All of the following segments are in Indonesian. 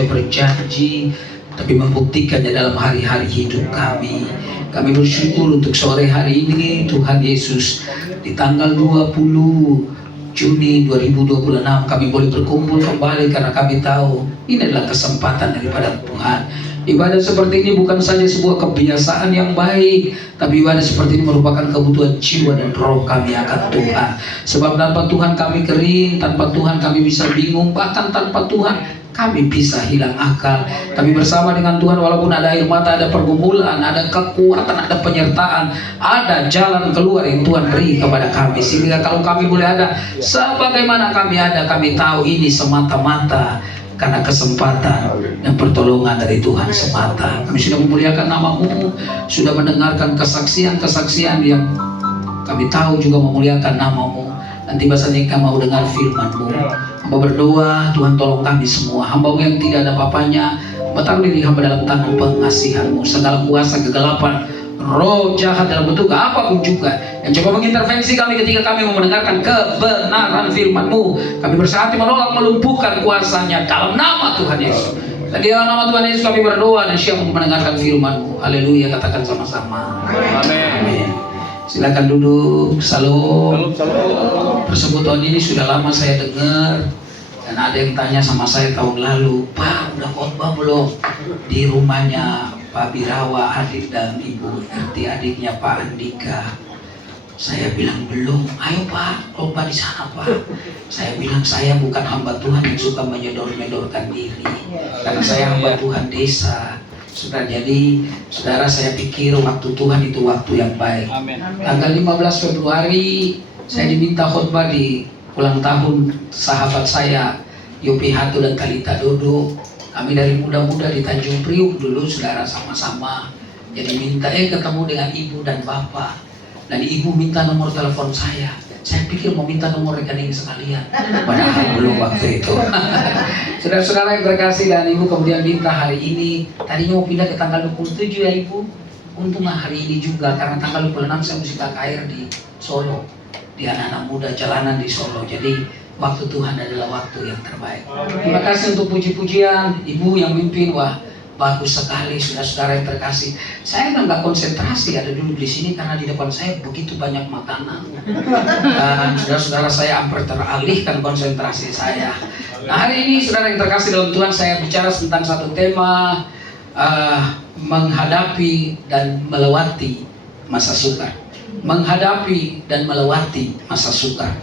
saja berjanji, tapi membuktikannya dalam hari-hari hidup kami. Kami bersyukur untuk sore hari ini Tuhan Yesus, di tanggal 20 Juni 2026 kami boleh berkumpul kembali karena kami tahu ini adalah kesempatan daripada Tuhan. Ibadah seperti ini bukan saja sebuah kebiasaan yang baik, tapi ibadah seperti ini merupakan kebutuhan jiwa dan roh kami akan Tuhan. Sebab tanpa Tuhan kami kering, tanpa Tuhan kami bisa bingung, bahkan tanpa Tuhan kami bisa hilang akal. Kami bersama dengan Tuhan walaupun ada air mata, ada pergumulan, ada kekuatan, ada penyertaan, ada jalan keluar yang Tuhan beri kepada kami. Sehingga kalau kami boleh ada sebagaimana kami ada, kami tahu ini semata-mata karena kesempatan dan pertolongan dari Tuhan semata. Kami sudah memuliakan nama-Mu, sudah mendengarkan kesaksian-kesaksian yang kami tahu juga memuliakan nama-Mu. Nanti bahasanya kami mau dengar firman-Mu. Hamba berdoa, Tuhan tolong kami semua. Hamba-Mu yang tidak ada apa-apanya, bertaruh diri hamba dalam tangan pengasihan-Mu. Segala kuasa kegelapan, roh jahat dalam bentuk apapun juga yang coba mengintervensi kami ketika kami mau mendengarkan kebenaran firman-Mu, kami bersatu menolak melumpuhkan kuasanya dalam nama Tuhan Yesus. Dan di dalam nama Tuhan Yesus kami berdoa dan siap mendengarkan firman-Mu. Haleluya, katakan sama-sama. Amin. Silakan duduk. Salam. Persekutuan ini sudah lama saya dengar, dan ada yang tanya sama saya tahun lalu, Pak udah khotbah belum di rumahnya Pak Birawa, adik dan Ibu Erti, adiknya Pak Andika? Saya bilang belum. Ayo Pak, khotbah di sana Pak. Saya bilang saya bukan hamba Tuhan yang suka menyodor-medorkan diri, karena saya hamba Tuhan desa. Sudah, jadi saudara, saya pikir waktu Tuhan itu waktu yang baik. Amen. Tanggal 15 Februari saya diminta khotbah di ulang tahun sahabat saya Yopi Hatu dan Talita Dodo. Kami dari muda-muda di Tanjung Priuk dulu, saudara, sama-sama. Jadi minta ketemu dengan ibu dan bapak, dan ibu minta nomor telepon saya. Saya pikir mau minta nomor rekening sekalian, padahal belum waktu itu. Saudara-saudara yang terkasih, dan ibu kemudian minta hari ini. Tadinya mau pindah ke tanggal 27 ya ibu. Untung hari ini juga, karena tanggal 26 saya mesti KKR di Solo, di anak-anak muda jalanan di Solo. Jadi waktu Tuhan adalah waktu yang terbaik. Terima kasih untuk puji-pujian ibu yang mimpin. Wah, bagus sekali, saudara-saudara yang terkasih. Saya nggak konsentrasi ada dulu di sini karena di depan saya begitu banyak makanan. Dan saudara-saudara saya hampir teralihkan konsentrasi saya. Nah, hari ini saudara yang terkasih dalam Tuhan, saya bicara tentang satu tema, menghadapi dan melewati masa sukar. Menghadapi dan melewati masa sukar.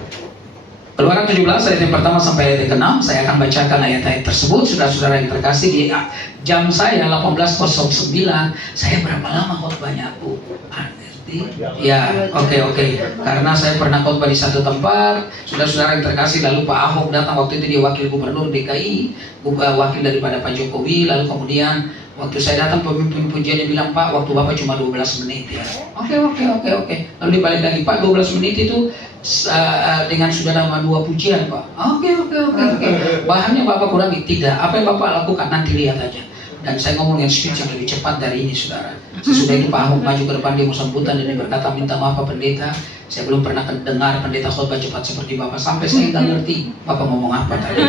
Keluaran 17 ayat yang pertama sampai ayat yang ke-6, saya akan bacakan ayat-ayat tersebut. Saudara-saudara yang terkasih, di jam saya 18.09, saya berapa lama khotbahnya Bu? Ya, oke. Karena saya pernah khotbah di satu tempat, saudara-saudara yang terkasih, lalu Pak Ahok datang, waktu itu dia wakil gubernur DKI, wakil daripada Pak Jokowi, lalu kemudian waktu saya datang pemimpin pujiannya bilang, Pak, waktu Bapak cuma 12 menit ya. Oke. Lalu dibalik lagi, Pak, 12 menit itu dengan sudah nama 2 pujian Pak. Oke. Bahannya Bapak kurangi? Tidak. Apa yang Bapak lakukan? Nanti lihat aja. Dan saya ngomong yang speech yang lebih cepat dari ini, saudara. Sesudah itu Pak Ahok maju ke depan, dia mau sambutan dan dia berkata, minta maaf Pak Pendeta, saya belum pernah dengar pendeta khotbah cepat seperti Bapak. Sampai saya nggak ngerti Bapak ngomong apa tadi.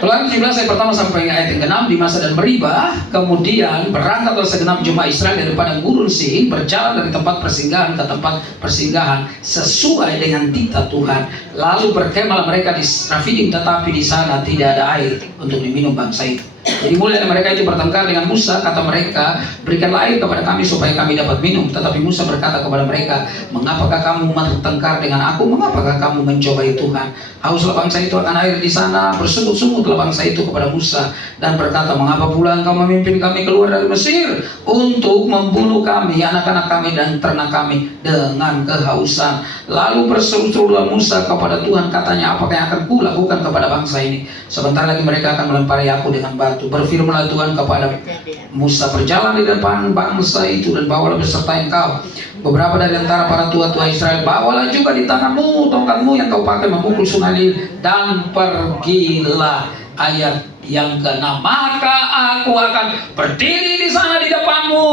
Keluaran 17 ayat pertama sampai ayat yang ke-6, di masa dan meribah, kemudian berangkatlah segenap jemaah Israel daripada gurun Sin, berjalan dari tempat persinggahan ke tempat persinggahan sesuai dengan titah Tuhan. Lalu berkemahlah mereka di Rafidim, tetapi di sana tidak ada air untuk diminum bangsa itu. Jadi mulai mereka itu bertengkar dengan Musa, kata mereka, berikanlah air kepada kami supaya kami dapat minum. Tetapi Musa berkata kepada mereka, mengapakah kamu bertengkar dengan aku? Mengapakah kamu mencobai Tuhan? Hauslah bangsa itu akan air di sana. Bersungut-sungutlah bangsa itu kepada Musa dan berkata, mengapa pula engkau memimpin kami keluar dari Mesir untuk membunuh kami, anak-anak kami dan ternak kami dengan kehausan? Lalu berseru-serulah Musa kepada Tuhan, katanya, apakah yang akan kulakukan kepada bangsa ini? Sebentar lagi mereka akan melempari aku dengan batu. Berfirmanlah Tuhan kepada Musa, berjalan di depan bangsa itu dan bawalah beserta engkau beberapa dari antara para tua-tua Israel. Bawalah juga di tanganmu tongkatmu yang kau pakai memukul sungai Nil, dan pergilah ayat yang ke-6. Maka aku akan berdiri di sana di depanmu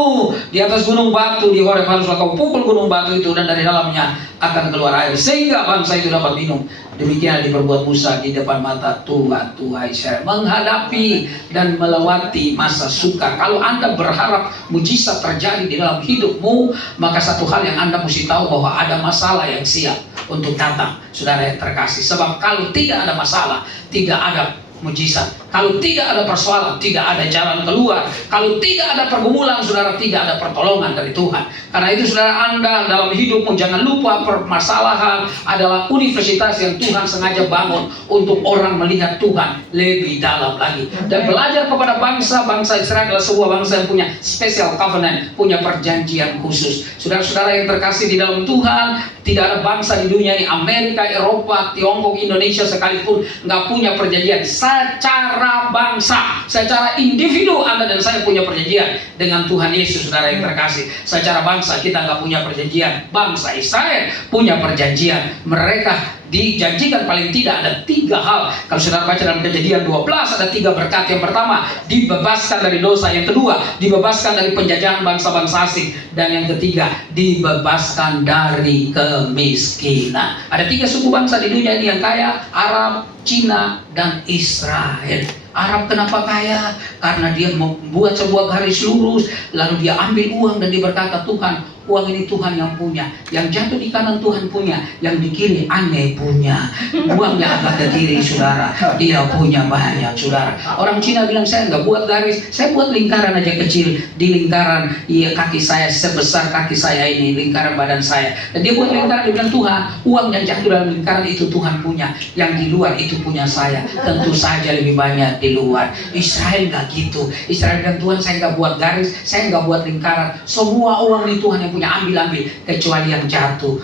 di atas gunung batu di Horeb. Haruslah kau pukul gunung batu itu, dan dari dalamnya akan keluar air sehingga bangsa itu dapat minum. Demikian diperbuat Musa di depan mata tua-tua Israel. Menghadapi dan melewati masa sukar. Kalau Anda berharap mujizat terjadi di dalam hidupmu, maka satu hal yang Anda mesti tahu, bahwa ada masalah yang siap untuk datang, saudara yang terkasih. Sebab kalau tidak ada masalah, tidak ada mujizat. Kalau tidak ada persoalan, tidak ada jalan keluar. Kalau tidak ada pergumulan, saudara, tidak ada pertolongan dari Tuhan. Karena itu, saudara, Anda dalam hidupmu jangan lupa, permasalahan adalah universitas yang Tuhan sengaja bangun untuk orang melihat Tuhan lebih dalam lagi dan belajar kepada bangsa Israel adalah sebuah bangsa yang punya special covenant, punya perjanjian khusus. Saudara-saudara yang terkasih di dalam Tuhan, tidak ada bangsa di dunia ini, Amerika, Eropa, Tiongkok, Indonesia sekalipun, nggak punya perjanjian. Secara bangsa, secara individu, Anda dan saya punya perjanjian dengan Tuhan Yesus, saudara yang terkasih. Secara bangsa kita nggak punya perjanjian. Bangsa Israel punya perjanjian. Mereka dijanjikan paling tidak ada 3 hal. Kalau saudara baca dalam Kejadian 12, ada 3 berkat. Yang pertama, dibebaskan dari dosa. Yang kedua, dibebaskan dari penjajahan bangsa-bangsa asing. Dan yang ketiga, dibebaskan dari kemiskinan. Ada 3 suku bangsa di dunia ini yang kaya: Arab, Cina, dan Israel. Arab kenapa kaya? Karena dia membuat sebuah garis lurus, lalu dia ambil uang dan dia berkata, Tuhan, uang ini Tuhan yang punya. Yang jatuh di kanan Tuhan punya, yang di kiri aneh punya. Uangnya agak ke kiri, saudara, dia punya banyak, saudara. Orang Cina bilang, saya nggak buat garis, saya buat lingkaran aja kecil. Di lingkaran kaki saya sebesar kaki saya ini, lingkaran badan saya. Dan dia buat lingkaran, dia bilang, Tuhan, uang yang jatuh dalam lingkaran itu Tuhan punya, yang di luar itu punya saya. Tentu saja lebih banyak di luar. Israel nggak gitu. Israel dan Tuhan, saya nggak buat garis, saya nggak buat lingkaran. Semua uang ini Tuhan yang punya, ambil, kecuali yang jatuh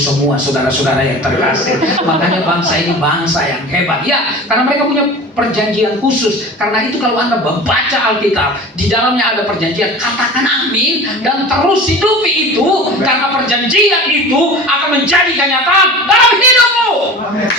semua, saudara-saudara yang terkasih. Makanya bangsa ini bangsa yang hebat, ya, karena mereka punya perjanjian khusus. Karena itu kalau Anda membaca Alkitab, di dalamnya ada perjanjian, katakan amin dan terus hidupi itu, karena perjanjian itu akan menjadi kenyataan dalam hidupmu.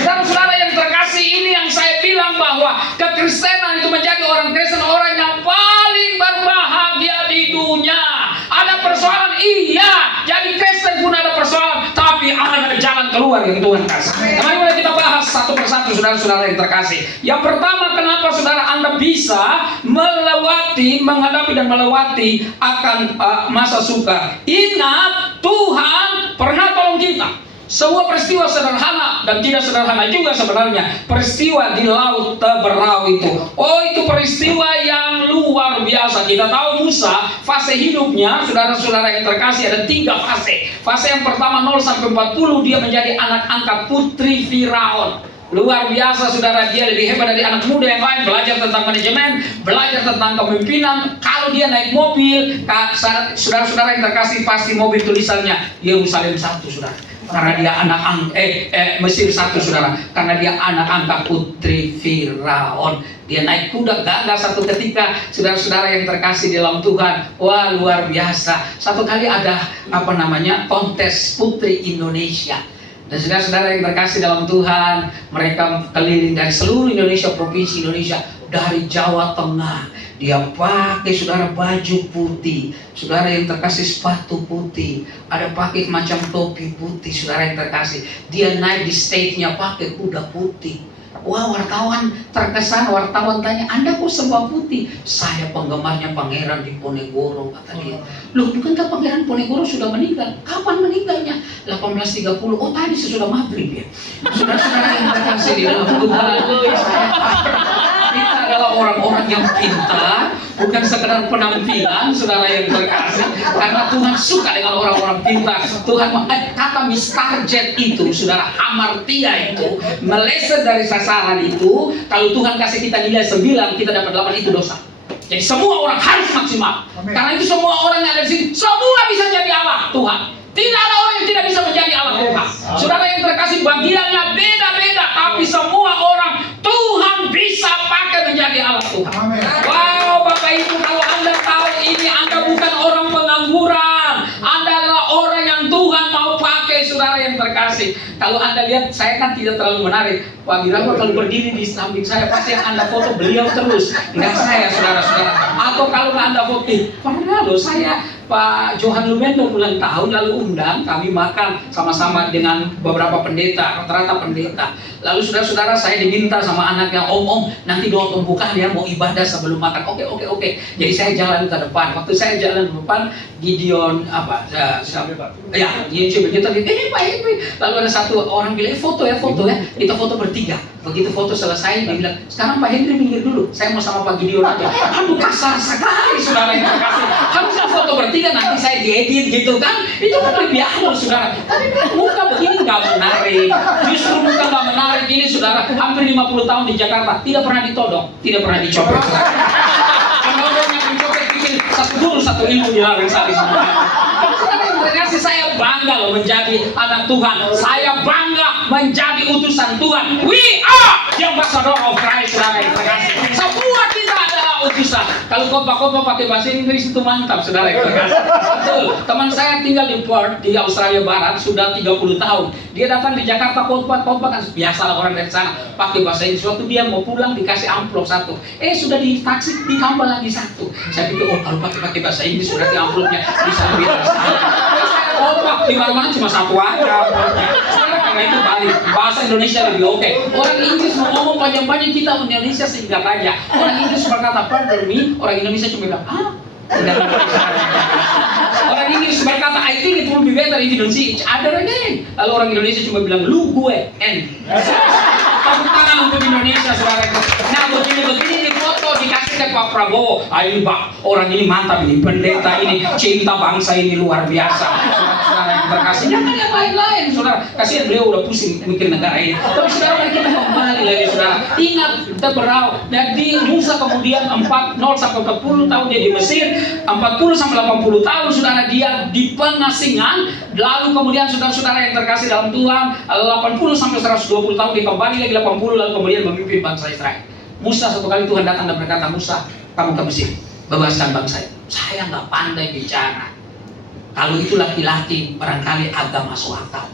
Saudara-saudara yang terkasih, ini yang saya bilang, bahwa kekristenan itu menjadi orang Kristen, orang yang paling berbahagia di dunia. Ada persoalan, iya, jadi Kristen pun ada persoalan, tapi ada jalan keluar yang Tuhan kasih. Mari kita bahas satu persatu, saudara-saudara yang terkasih. Yang pertama, kenapa saudara Anda bisa menghadapi dan melewati akan masa sukar? Ingat, Tuhan pernah tolong kita. Sebuah peristiwa sederhana dan tidak sederhana juga sebenarnya, peristiwa di Laut Teberau itu. Oh, itu peristiwa yang luar biasa. Kita tahu Musa, fase hidupnya, saudara-saudara yang terkasih, ada 3 fase. Fase yang pertama 0 sampai 40, dia menjadi anak angkat putri Firaun. Luar biasa, saudara, dia lebih hebat dari anak muda yang lain, belajar tentang manajemen, belajar tentang kepemimpinan. Kalau dia naik mobil, saudara-saudara yang terkasih, pasti mobil tulisannya Yerusalem 1, saudara. Karena dia Mesir 1, saudara. Karena dia anak angkat putri Firaun. Dia naik kuda gagah satu ketika, saudara-saudara yang terkasih di dalam Tuhan. Wah, luar biasa. Satu kali ada kontes putri Indonesia. Dan saudara-saudara yang terkasih dalam Tuhan, mereka keliling dari seluruh Indonesia, provinsi Indonesia, dari Jawa Tengah. Dia pakai, saudara, baju putih, saudara yang terkasih, sepatu putih, ada pakai macam topi putih, saudara yang terkasih. Dia naik di stage-nya pakai kuda putih. Wah, wartawan terkesan. Wartawan tanya, Anda kok serba putih? Saya penggemarnya Pangeran Diponegoro, kata dia. Loh, bukankah Pangeran Diponegoro sudah meninggal? Kapan meninggalnya? 1830. Oh, tadi sesudah maghrib, ya. Saudara-saudara yang terkasih di dalam Tuhan, kita adalah orang-orang yang pintar, bukan sekedar penampilan, saudara yang terkasih. Karena Tuhan suka dengan orang-orang pintar. Tuhan kata mistarjet itu, saudara, hamartia itu, meleset dari sasaran itu. Kalau Tuhan kasih kita nilai 9, kita dapat 8, itu dosa. Jadi semua orang harus maksimal. Karena itu semua orang yang ada di sini, semua bisa jadi Allah Tuhan. Tidak ada orang yang tidak bisa menjadi Allah Tuhan. Saudara yang terkasih, bagiannya beda-beda, tapi semua orang Tuhan bisa pakai menjadi Allah Tuhan. Wow, Bapak Ibu, kalau Anda tahu ini, Anda bukan orang pengangguran. Anda adalah orang yang Tuhan mau pakai, saudara yang terkasih. Kalau Anda lihat, saya kan tidak terlalu menarik. Pak Wirawan kalau berdiri di samping saya, pasti yang Anda foto beliau terus, nggak saya, saudara-saudara. Atau kalau Anda foto, pernah loh saya Pak Johan Lumendo ulang tahun lalu undang kami makan sama-sama dengan beberapa pendeta, rata-rata pendeta. Lalu saudara-saudara, saya diminta sama anaknya, om nanti doa pembukaan ya, mau ibadah sebelum makan. Oke. Jadi saya jalan ke depan. Waktu saya jalan ke depan, Gideon Gideon coba kita lihat, Pak Henry. Lalu ada satu orang bilang, foto ya. Kita foto bertiga. Begitu foto selesai, dia bilang, sekarang Pak Henry minggir dulu. Saya mau sama Pak Gideon aja. Aduh, kasar sekali saudara yang terkasih. Harusnya foto bertiga, nanti saya diedit gitu kan. Itu kan lebih halus saudara. Tapi muka begini nggak menarik. Justru muka nggak menarik ini saudara. Hampir 50 tahun di Jakarta, tidak pernah ditodong, tidak pernah dicopet. Penodong yang dicopet bikin satu guru satu ilmu dilarang saling. Terkasih, saya bangga loh menjadi anak Tuhan. Saya bangga menjadi utusan Tuhan. We are the ambassador of Christ, saudara yang terkasih. Semua kita adalah utusan. Kalau khotbah pakai bahasa Inggris itu mantap, saudara yang terkasih. Betul. Teman saya tinggal di Perth di Australia Barat sudah 30 tahun. Dia datang di Jakarta khotbah kan biasalah orang dari sana pakai bahasa Inggris. Waktu dia mau pulang dikasih amplop satu. Sudah di taksi ditambah lagi satu. Saya pikir kalau pakai bahasa Inggris berarti amplopnya bisa lebih dari saya. Khotbah di mana-mana cuma satu aja. Karena itu balik bahasa Indonesia lebih oke. Orang Inggris mau ngomong panjang-panjang, kita Indonesia singkat aja. Orang Inggris berkata pardon me, orang Indonesia cuma bilang orang Inggris berkata I think it will be better if you don't see each other again. Lalu orang Indonesia cuma bilang lu gue tepuk tangan untuk Indonesia, saudara. Nah begini di foto dikasih ke Pak Prabowo. Ayo Pak, orang ini mantap ini, pendeta ini, cinta bangsa ini luar biasa. Saudara yang terkasih, jangan yang lain-lain, saudara. Kasihan beliau udah pusing mikir negara ini. Tapi saudara, mari kita kembali lagi, saudara. Ingat, kita berau. Jadi Musa kemudian 40 sampai 40 tahun dia di Mesir, 40 sampai 80 tahun saudara dia di pengasingan. Lalu kemudian saudara-saudara yang terkasih dalam Tuhan, 80 sampai 120 tahun dia kembali lagi 80, lalu kemudian memimpin bangsa Israel. Musa satu kali Tuhan datang dan berkata, Musa, kamu ke Mesir, bebaskan bangsa itu. Saya nggak pandai bicara. Kalau itu laki-laki barangkali agak masuk akal,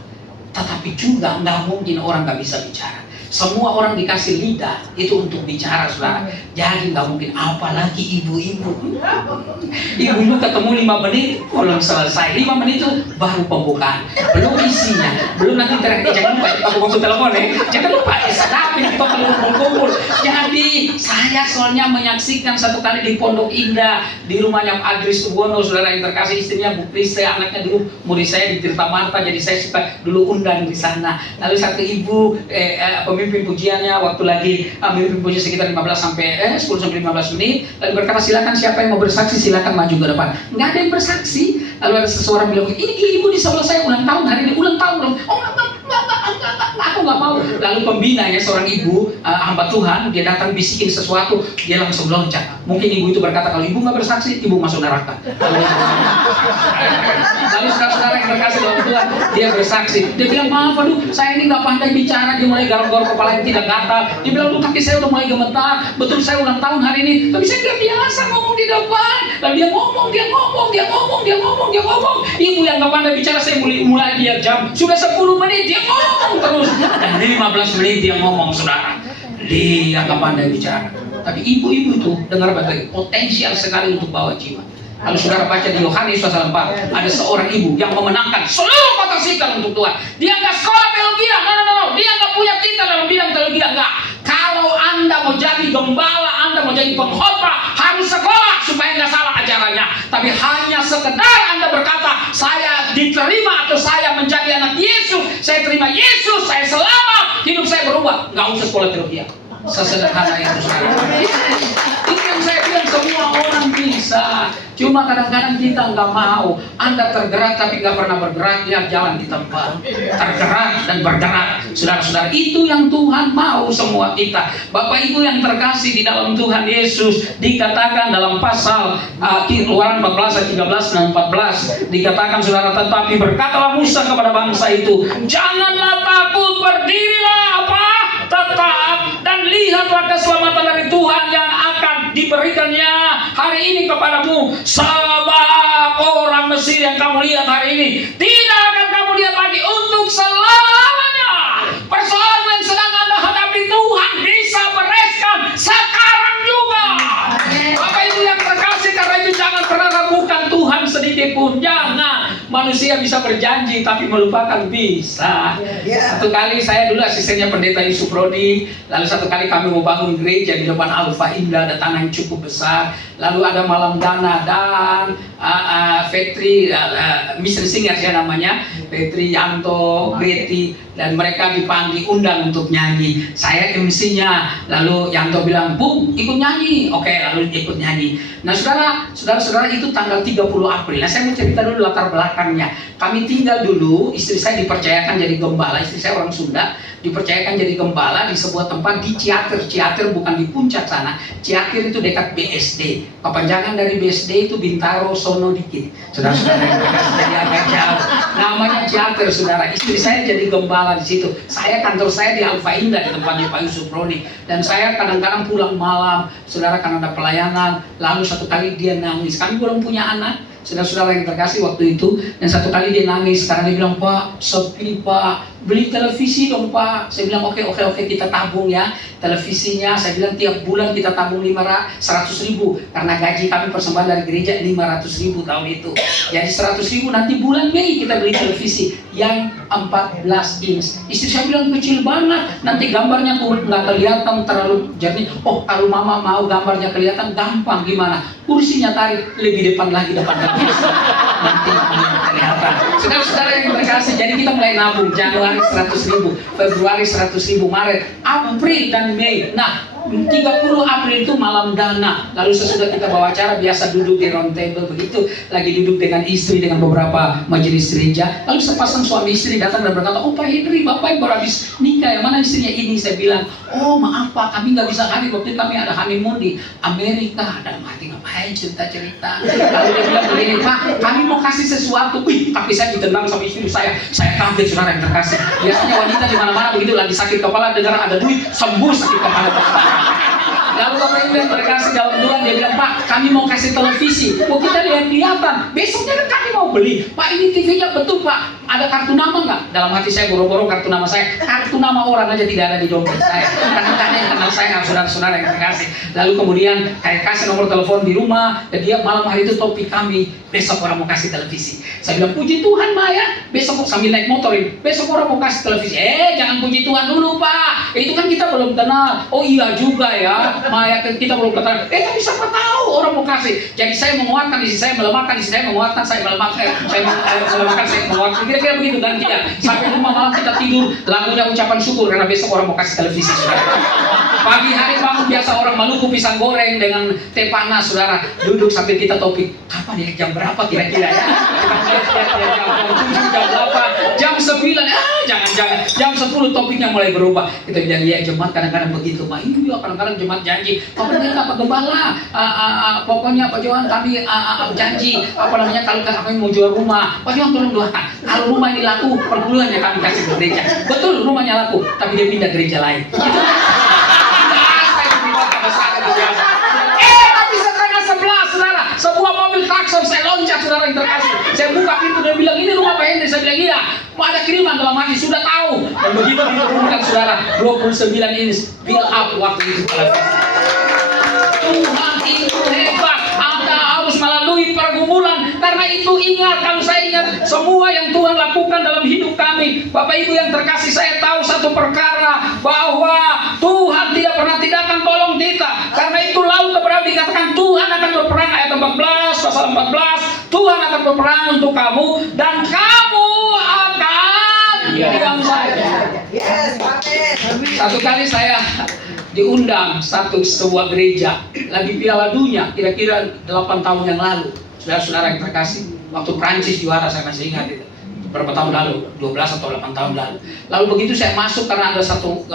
tetapi juga nggak mungkin orang nggak bisa bicara. Semua orang dikasih lidah itu untuk bicara, saudara. Jadi nggak mungkin, apalagi ibu-ibu. Ibu ketemu 5 menit belum selesai. 5 menit itu baru pembukaan, belum isinya, belum nanti terakhir. Jangan lupa aku waktu telepon jangan lupa sedapin kita perlu kumpul. Jadi saya soalnya menyaksikan satu kali di Pondok Indah di rumahnya Adris Suwono, saudara yang terkasih, istrinya Bu Kriste, anaknya dulu murid saya di Tirta Marta. Jadi saya suka dulu undang di sana. Lalu satu ibu pemimpin pujiannya waktu lagi memimpin pujian sekitar 10 sampai 15 menit, lalu berkata, silakan siapa yang mau bersaksi silakan maju ke depan. Nggak ada yang bersaksi. Lalu ada seseorang bilang, ini ibu di sebelah saya ulang tahun hari ini, ulang tahun loh. Oh enggak, aku nggak mau. Lalu pembinanya seorang ibu hamba Tuhan, dia datang bisikin sesuatu, dia langsung loncat. Mungkin ibu itu berkata, kalau ibu nggak bersaksi, ibu masuk neraka. Lalu saudara-saudara yang terkasih dalam Tuhan, dia bersaksi. Dia bilang, maaf, aduh, saya ini nggak pandai bicara. Dia mulai garuk-garuk kepala yang tidak gatal. Dia bilang, lu kaki saya udah mulai gemetar. Betul saya ulang tahun hari ini, tapi saya nggak biasa ngomong di depan. Lalu dia ngomong. Ibu yang nggak pandai bicara, saya mulai dia jam. Sudah 10 menit dia ngomong terus. Dan 15 menit dia ngomong, saudara. Dia nggak pandai bicara. Tapi ibu-ibu itu dengar baik-baik, potensial sekali untuk bawa jiwa. Kalau saudara baca di Yohanes pasal 4, ada seorang ibu yang memenangkan seluruh kota Sikar untuk Tuhan. Dia nggak sekolah teologi, no. Dia nggak punya titel dalam bidang teologi, nggak. Kalau Anda mau jadi gembala, Anda mau jadi pengkhotbah, harus sekolah supaya nggak salah ajarannya. Tapi hanya sekedar Anda berkata, saya diterima atau saya menjadi anak Yesus, saya terima Yesus, saya selamat, hidup saya berubah. Nggak usah sekolah teologi. Sesederhana itu saja. Itu yang saya bilang, semua orang bisa. Cuma kadang-kadang kita nggak mau. Anda tergerak tapi nggak pernah bergerak, dia jalan di tempat. Tergerak dan bergerak. Saudara-saudara, itu yang Tuhan mau semua kita. Bapak Ibu yang terkasih di dalam Tuhan Yesus, dikatakan dalam pasal Keluaran 14 ayat 13 dan 14, dikatakan, saudara, tetapi berkatalah Musa kepada bangsa itu, janganlah takut, berdirilah tetap dan lihatlah keselamatan dari Tuhan yang akan diberikannya hari ini kepadamu. Sebab orang Mesir yang kamu lihat hari ini tidak akan kamu lihat lagi untuk selamanya. Persoalan yang sedang Anda hadapi, Tuhan bisa bereskan sekarang juga. Bapak Ibu yang terkasih, karena itu jangan pernah ragukan Tuhan sedikit pun. Jangan. Manusia bisa berjanji tapi melupakan bisa. Satu kali saya dulu asistennya pendeta Yusuf Rodi, lalu satu kali kami mau bangun gereja di depan Alfa Indah, ada tanah yang cukup besar. Lalu ada malam dana dan Fetri, mission singer ya namanya, Fetri, Yanto, Betty, dan mereka diundang untuk nyanyi. Saya MC-nya, lalu Yanto bilang, "Bu, ikut nyanyi." Oke, lalu ikut nyanyi. Nah, saudara itu tanggal 30 April. Nah, saya mau cerita dulu latar belakangnya. Kami tinggal dulu, istri saya dipercayakan jadi gembala, istri saya orang Sunda, dipercayakan jadi gembala di sebuah tempat di Ciater. Ciater bukan di puncak sana. Ciater itu dekat BSD. Kepanjangan dari BSD itu Bintaro Sono dikit. Saudara-saudara yang terkasih, jadi agak jauh. Namanya Ciater, saudara. Istri saya jadi gembala di situ. Kantor saya di Alfa Indah, di tempatnya Pak Yusuf Roni. Dan saya kadang-kadang pulang malam, saudara, karena ada pelayanan. Lalu satu kali dia nangis. Kami belum punya anak, saudara-saudara yang terkasih waktu itu. Dan satu kali dia nangis karena dia bilang, "Pak, sepi Pak, beli televisi dong Pak." Saya bilang, oke, kita tabung ya televisinya. Saya bilang tiap bulan kita tabung 100.000 karena gaji kami persembahan dari gereja 500.000 tahun itu. Jadi 100.000 nanti bulan Mei kita beli televisi yang 14 inch. Istri saya bilang kecil banget, nanti gambarnya nggak kelihatan terlalu jernih. Oh, kalau mama mau gambarnya kelihatan gampang, gimana? Kursinya tarik lebih depan lagi, depan televisi. Nanti kelihatan. Saudara-saudara yang terkasih, jadi kita mulai nabung. Januari 100.000, Februari 100.000, Maret, April dan Mei. Nah, 30 April itu malam dana. Lalu sesudah kita bawa acara, biasa duduk di round table begitu, lagi duduk dengan istri, dengan beberapa majelis gereja. Lalu sepasang suami istri datang dan berkata, "Oh Pak Henry, Bapak yang baru habis nikah, yang mana istrinya ini?" Saya bilang, "Oh maaf Pak, kami nggak bisa hadir, waktu itu kami ada honeymoon di Amerika." Dalam hati, ngapain cerita-cerita. Lalu dia bilang begini, "Pak, kami mau kasih sesuatu." Wih, tapi saya ditendang sama istri saya kaget, saudara yang terkasih. Biasanya wanita di mana-mana begitu, lagi sakit kepala, dengar ada duit, sembuh sakit kepala. Lalu Bapak Ibu yang terkasih dalam Tuhan, dia bilang, "Pak, kami mau kasih televisi." Oh, kita lihat-lihatan. Besoknya kan kami mau beli. "Pak, ini TV-nya betul Pak. Ada kartu nama nggak?" Dalam hati saya boro-boro kartu nama saya. Kartu nama orang aja tidak ada di dompet saya. Karena tanya yang kenal saya, saudara-saudara yang terkasih. Lalu kemudian saya kasih nomor telepon di rumah. Dan dia malam hari itu topik kami, "Besok orang mau kasih televisi." Saya bilang, "Puji Tuhan Maya, besok sambil naik motorin. Besok orang mau kasih televisi." Jangan puji Tuhan dulu Pak. Itu kan kita belum kenal." "Oh iya juga ya, Maya, kita belum kenal." Tapi siapa tahu orang mau kasih. Jadi saya menguatkan, istri saya melemahkan, istri saya menguatkan, saya melemahkan, saya melemahkan, saya menguatkan. Kira-kira begitu kan kita. Sampai rumah malam kita tidur, lagunya ucapan syukur karena besok orang mau kasih televisi, saudara. Pagi hari bangun biasa orang Maluku pisang goreng dengan teh panas, saudara. Duduk sambil kita topik, kapan ya, jam berapa kira-kira ya? Jam 8, jam 9, jangan-jangan jam 10 topiknya mulai berubah. Kita bilang, "Ya jemaat kadang-kadang begitu Pak." "Iya, kadang-kadang jemaat janji, Pak Gembala, pokoknya Pak Johan kami janji, kalau kami mau jual rumah, Pak Johan tolong doakan. Kalau rumah ini laku, per bulan ya kami kasih ke gereja." Betul, rumahnya laku, tapi dia pindah gereja lain. Tapi setengah 11, saudara, sebuah mobil klakson, saya loncat, saudara yang terkasih. Saya buka pintu dan bilang, "Ini rumah Pak Henry." Saya bilang, "Iya." Mau ada kiriman, dalam hati sudah tahu. Dan begitu diturunkan, saudara, 29 inch build up waktu itu. Tuhan itu hebat. Anda harus melalui pergumulan. Karena itu ingat, kalau saya ingat semua yang Tuhan lakukan dalam hidup kami, Bapak Ibu yang terkasih, saya tahu satu perkara, bahwa Tuhan tidak pernah tidak akan tolong kita. Karena itu lalu keberapa dikatakan Tuhan akan berperang, ayat 14, pasal 14, Tuhan akan berperang untuk kamu dan kamu akan diam saja. Satu kali saya diundang sebuah gereja lagi Piala Dunia, kira-kira 8 tahun yang lalu, saudara-saudara yang terkasih, waktu Prancis juara, saya masih ingat itu berapa tahun lalu, 12 atau 8 tahun lalu. Lalu begitu saya masuk, karena ada satu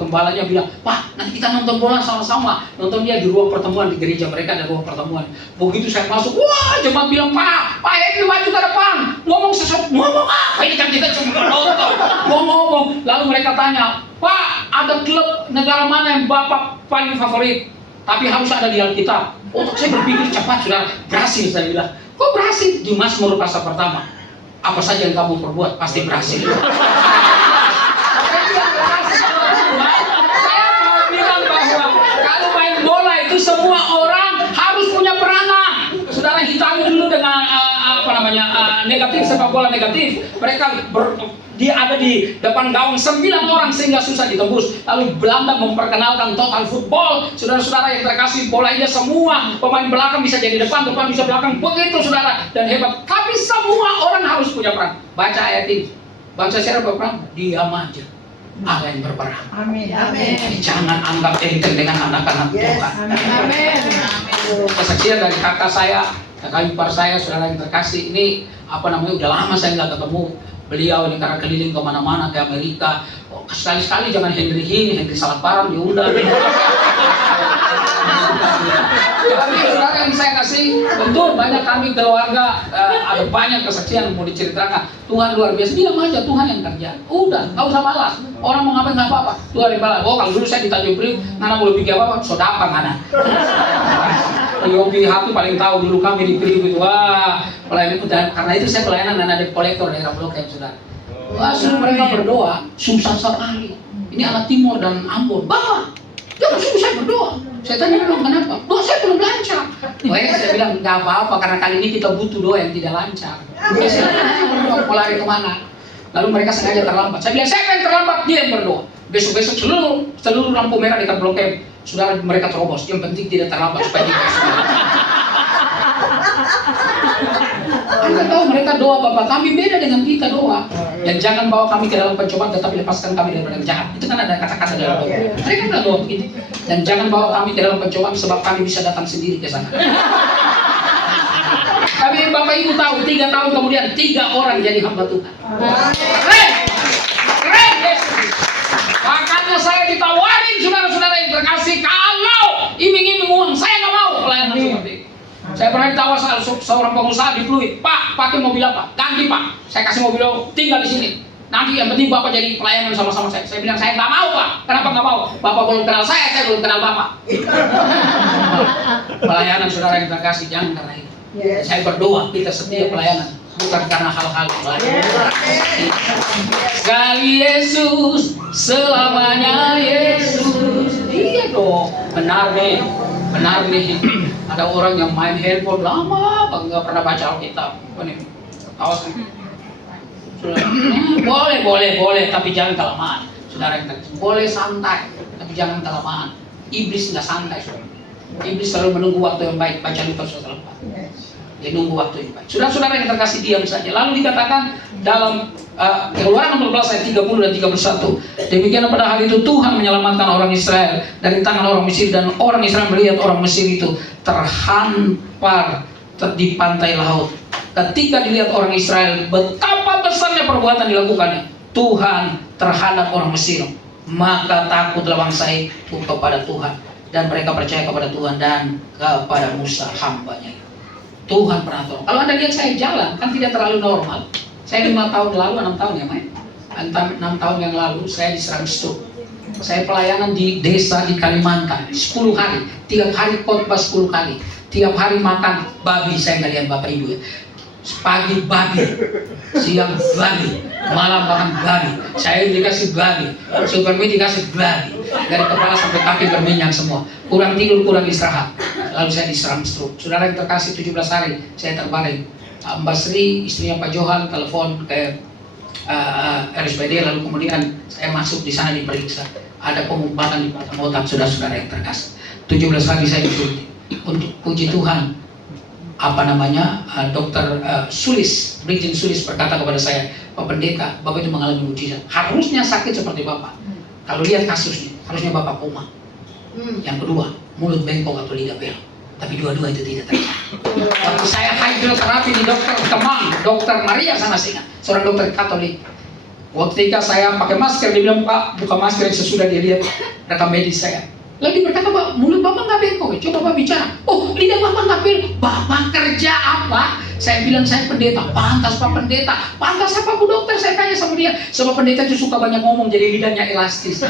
gembalanya bilang, "Pak, nanti kita nonton bola sama-sama." Nonton dia di ruang pertemuan, di gereja mereka ada ruang pertemuan. Begitu saya masuk, wah, jemaat bilang, Pak Henry maju ke depan, ngomong sesuatu." "Ngomong apa? Ini kan kita cuma nonton." Ngomong. Lalu mereka tanya, "Pak, ada klub negara mana yang Bapak paling favorit? Tapi harus ada di Alkitab." Untuk saya berpikir cepat, sudah Brasil. Saya bilang, "Kok Brasil?" "Di Mazmur pasal pertama. Apa saja yang kamu perbuat pasti berhasil." Saya bilang, negatif, sepak bola negatif. Dia ada di depan gawang 9 orang sehingga susah ditembus. Lalu Belanda memperkenalkan total football. Saudara-saudara yang terkasih, bola ini semua pemain belakang bisa jadi depan bisa belakang. Begitu saudara, dan hebat. Tapi semua orang harus punya peran. Baca ayat ini. Bangsa Israel berperang, diam aja. Allah yang berperang. Amin. Amin. Jangan anggap enteng dengan anak-anak Tuhan. Amin. Kesaksian dari kakak ipar saya, saudara yang terkasih, ini udah lama saya nggak ketemu beliau ini karena keliling kemana-mana ke Amerika. Sekali-sekali jangan Henry Salaparan diundang. Tapi saudara yang saya kasih, betul banyak kami keluarga ada banyak kesaksian mau diceritakan. Tuhan luar biasa, diam aja, Tuhan yang kerja. Udah, nggak usah malas. Orang mau ngapain nggak apa-apa, Tuhan yang balas. Kalau dulu saya di Tanjung Priok, nggak boleh pikir apa-apa, sodapa mana. Yogi Hatu paling tahu dulu kami di Priok itu, wah pelayanan itu, karena itu saya pelayanan dan ada kolektor daerah Blok M, saudara. Wah, suruh mereka berdoa, susah sekali. Ini anak Timur dan Ambon, Bapak, jangan suruh saya berdoa. Saya tanya dong kenapa? Doa saya belum lancar. Saya bilang nggak apa-apa karena kali ini kita butuh doa yang tidak lancar. Saya berdoa mau lari kemana? Lalu mereka sengaja terlambat. Saya bilang saya pengen terlambat, dia yang berdoa. Besok-besok seluruh lampu merah dekat Blok M, saudara mereka terobos. Yang penting tidak terlambat supaya tidak. Anda tahu mereka doa, Bapak kami beda dengan kita doa. Dan jangan bawa kami ke dalam pencobaan, tetapi lepaskan kami dari yang jahat. Itu kan ada kata-kata dalam doa. Mereka pernah doa begini. Dan jangan bawa kami ke dalam pencobaan sebab kami bisa datang sendiri ke sana. Tapi Bapak Ibu tahu, 3 tahun kemudian 3 orang jadi hamba Tuhan. Keren, Yesus. Makanya saya ditawarin saudara-saudara yang terkasih, kalau iming-iming uang, saya nggak mau pelayanan seperti itu. Saya pernah ditawar seorang pengusaha di Pluit, Pak, pakai mobil apa? Ganti Pak, saya kasih mobil tinggal di sini. Nanti yang penting Bapak jadi pelayanan sama-sama saya. Saya bilang saya nggak mau Pak. Kenapa nggak mau? Bapak belum kenal saya belum kenal Bapak. Pelayanan saudara yang terkasih jangan karena itu. Saya berdoa kita setiap pelayanan bukan karena hal-hal lain. Sekali Yesus, selamanya Yesus. Iya dong, benar nih. Ada orang yang main handphone lama, nggak pernah baca Alkitab. Awas nih. Boleh, tapi jangan kelamaan. Saudara yang terkasih, boleh santai, tapi jangan kelamaan. Iblis nggak santai, saudara. Iblis selalu menunggu waktu yang baik. Baca Lukas 4. Dia nunggu waktu yang baik. Saudara-saudara yang terkasih, diam saja. Lalu dikatakan dalam Keluaran 14 ayat 30 dan 31. Demikian pada hari itu Tuhan menyelamatkan orang Israel dari tangan orang Mesir, dan orang Israel melihat orang Mesir itu terhampar di pantai laut. Ketika dilihat orang Israel betapa besarnya perbuatan dilakukannya Tuhan terhadap orang Mesir, maka takutlah bangsa itu kepada Tuhan, dan mereka percaya kepada Tuhan dan kepada Musa hambanya. Tuhan pernah tolong. Kalau Anda lihat saya jalan, kan tidak terlalu normal. Saya 5 tahun lalu, 6 tahun ya Mai, 6 tahun yang lalu saya diserang stroke. Saya pelayanan di desa di Kalimantan 10 hari, tiap hari khotbah 10 kali, tiap hari makan babi. Saya nggak lihat Bapak Ibu ya. Pagi babi, siang babi, malam makan babi. Saya dikasih babi, Superman dikasih babi, dari kepala sampai kaki berminyak semua. Kurang tidur, kurang istirahat. Lalu saya diserang stroke. Saudara yang terkasih, 17 hari saya terbaring. Mbak Sri, istrinya Pak Johan, telepon ke RSPD, lalu kemudian saya masuk di sana diperiksa. Ada pengumpatan di batang otak, saudara-saudara yang terkasih. 17 hari saya disuntik. Untuk puji Tuhan, Dokter Sulis, Brigjen Sulis berkata kepada saya, Pak Pendeta, Bapak itu mengalami mujizat. Harusnya sakit seperti Bapak. Kalau lihat kasusnya, harusnya Bapak koma. Yang kedua, mulut bengkok atau lidah belok. Tapi dua-dua itu tidak terjadi. Waktu saya hidroterapi di dokter Kemang, Dokter Maria Sangasinga, seorang dokter Katolik. Waktu itu saya pakai masker, dia bilang, Pak, buka masker. Sesudah dia lihat rekam medis saya. Lalu dia berkata, Pak, mulut Bapak nggak bengkok. Coba Bapak bicara. Oh, lidah Bapak nggak bengkok. Bapak kerja apa? Saya bilang, saya pendeta. Pantas Pak Pendeta. Pantas apa Bu Dokter? Saya tanya sama dia. Sebab pendeta itu suka banyak ngomong, jadi lidahnya elastis.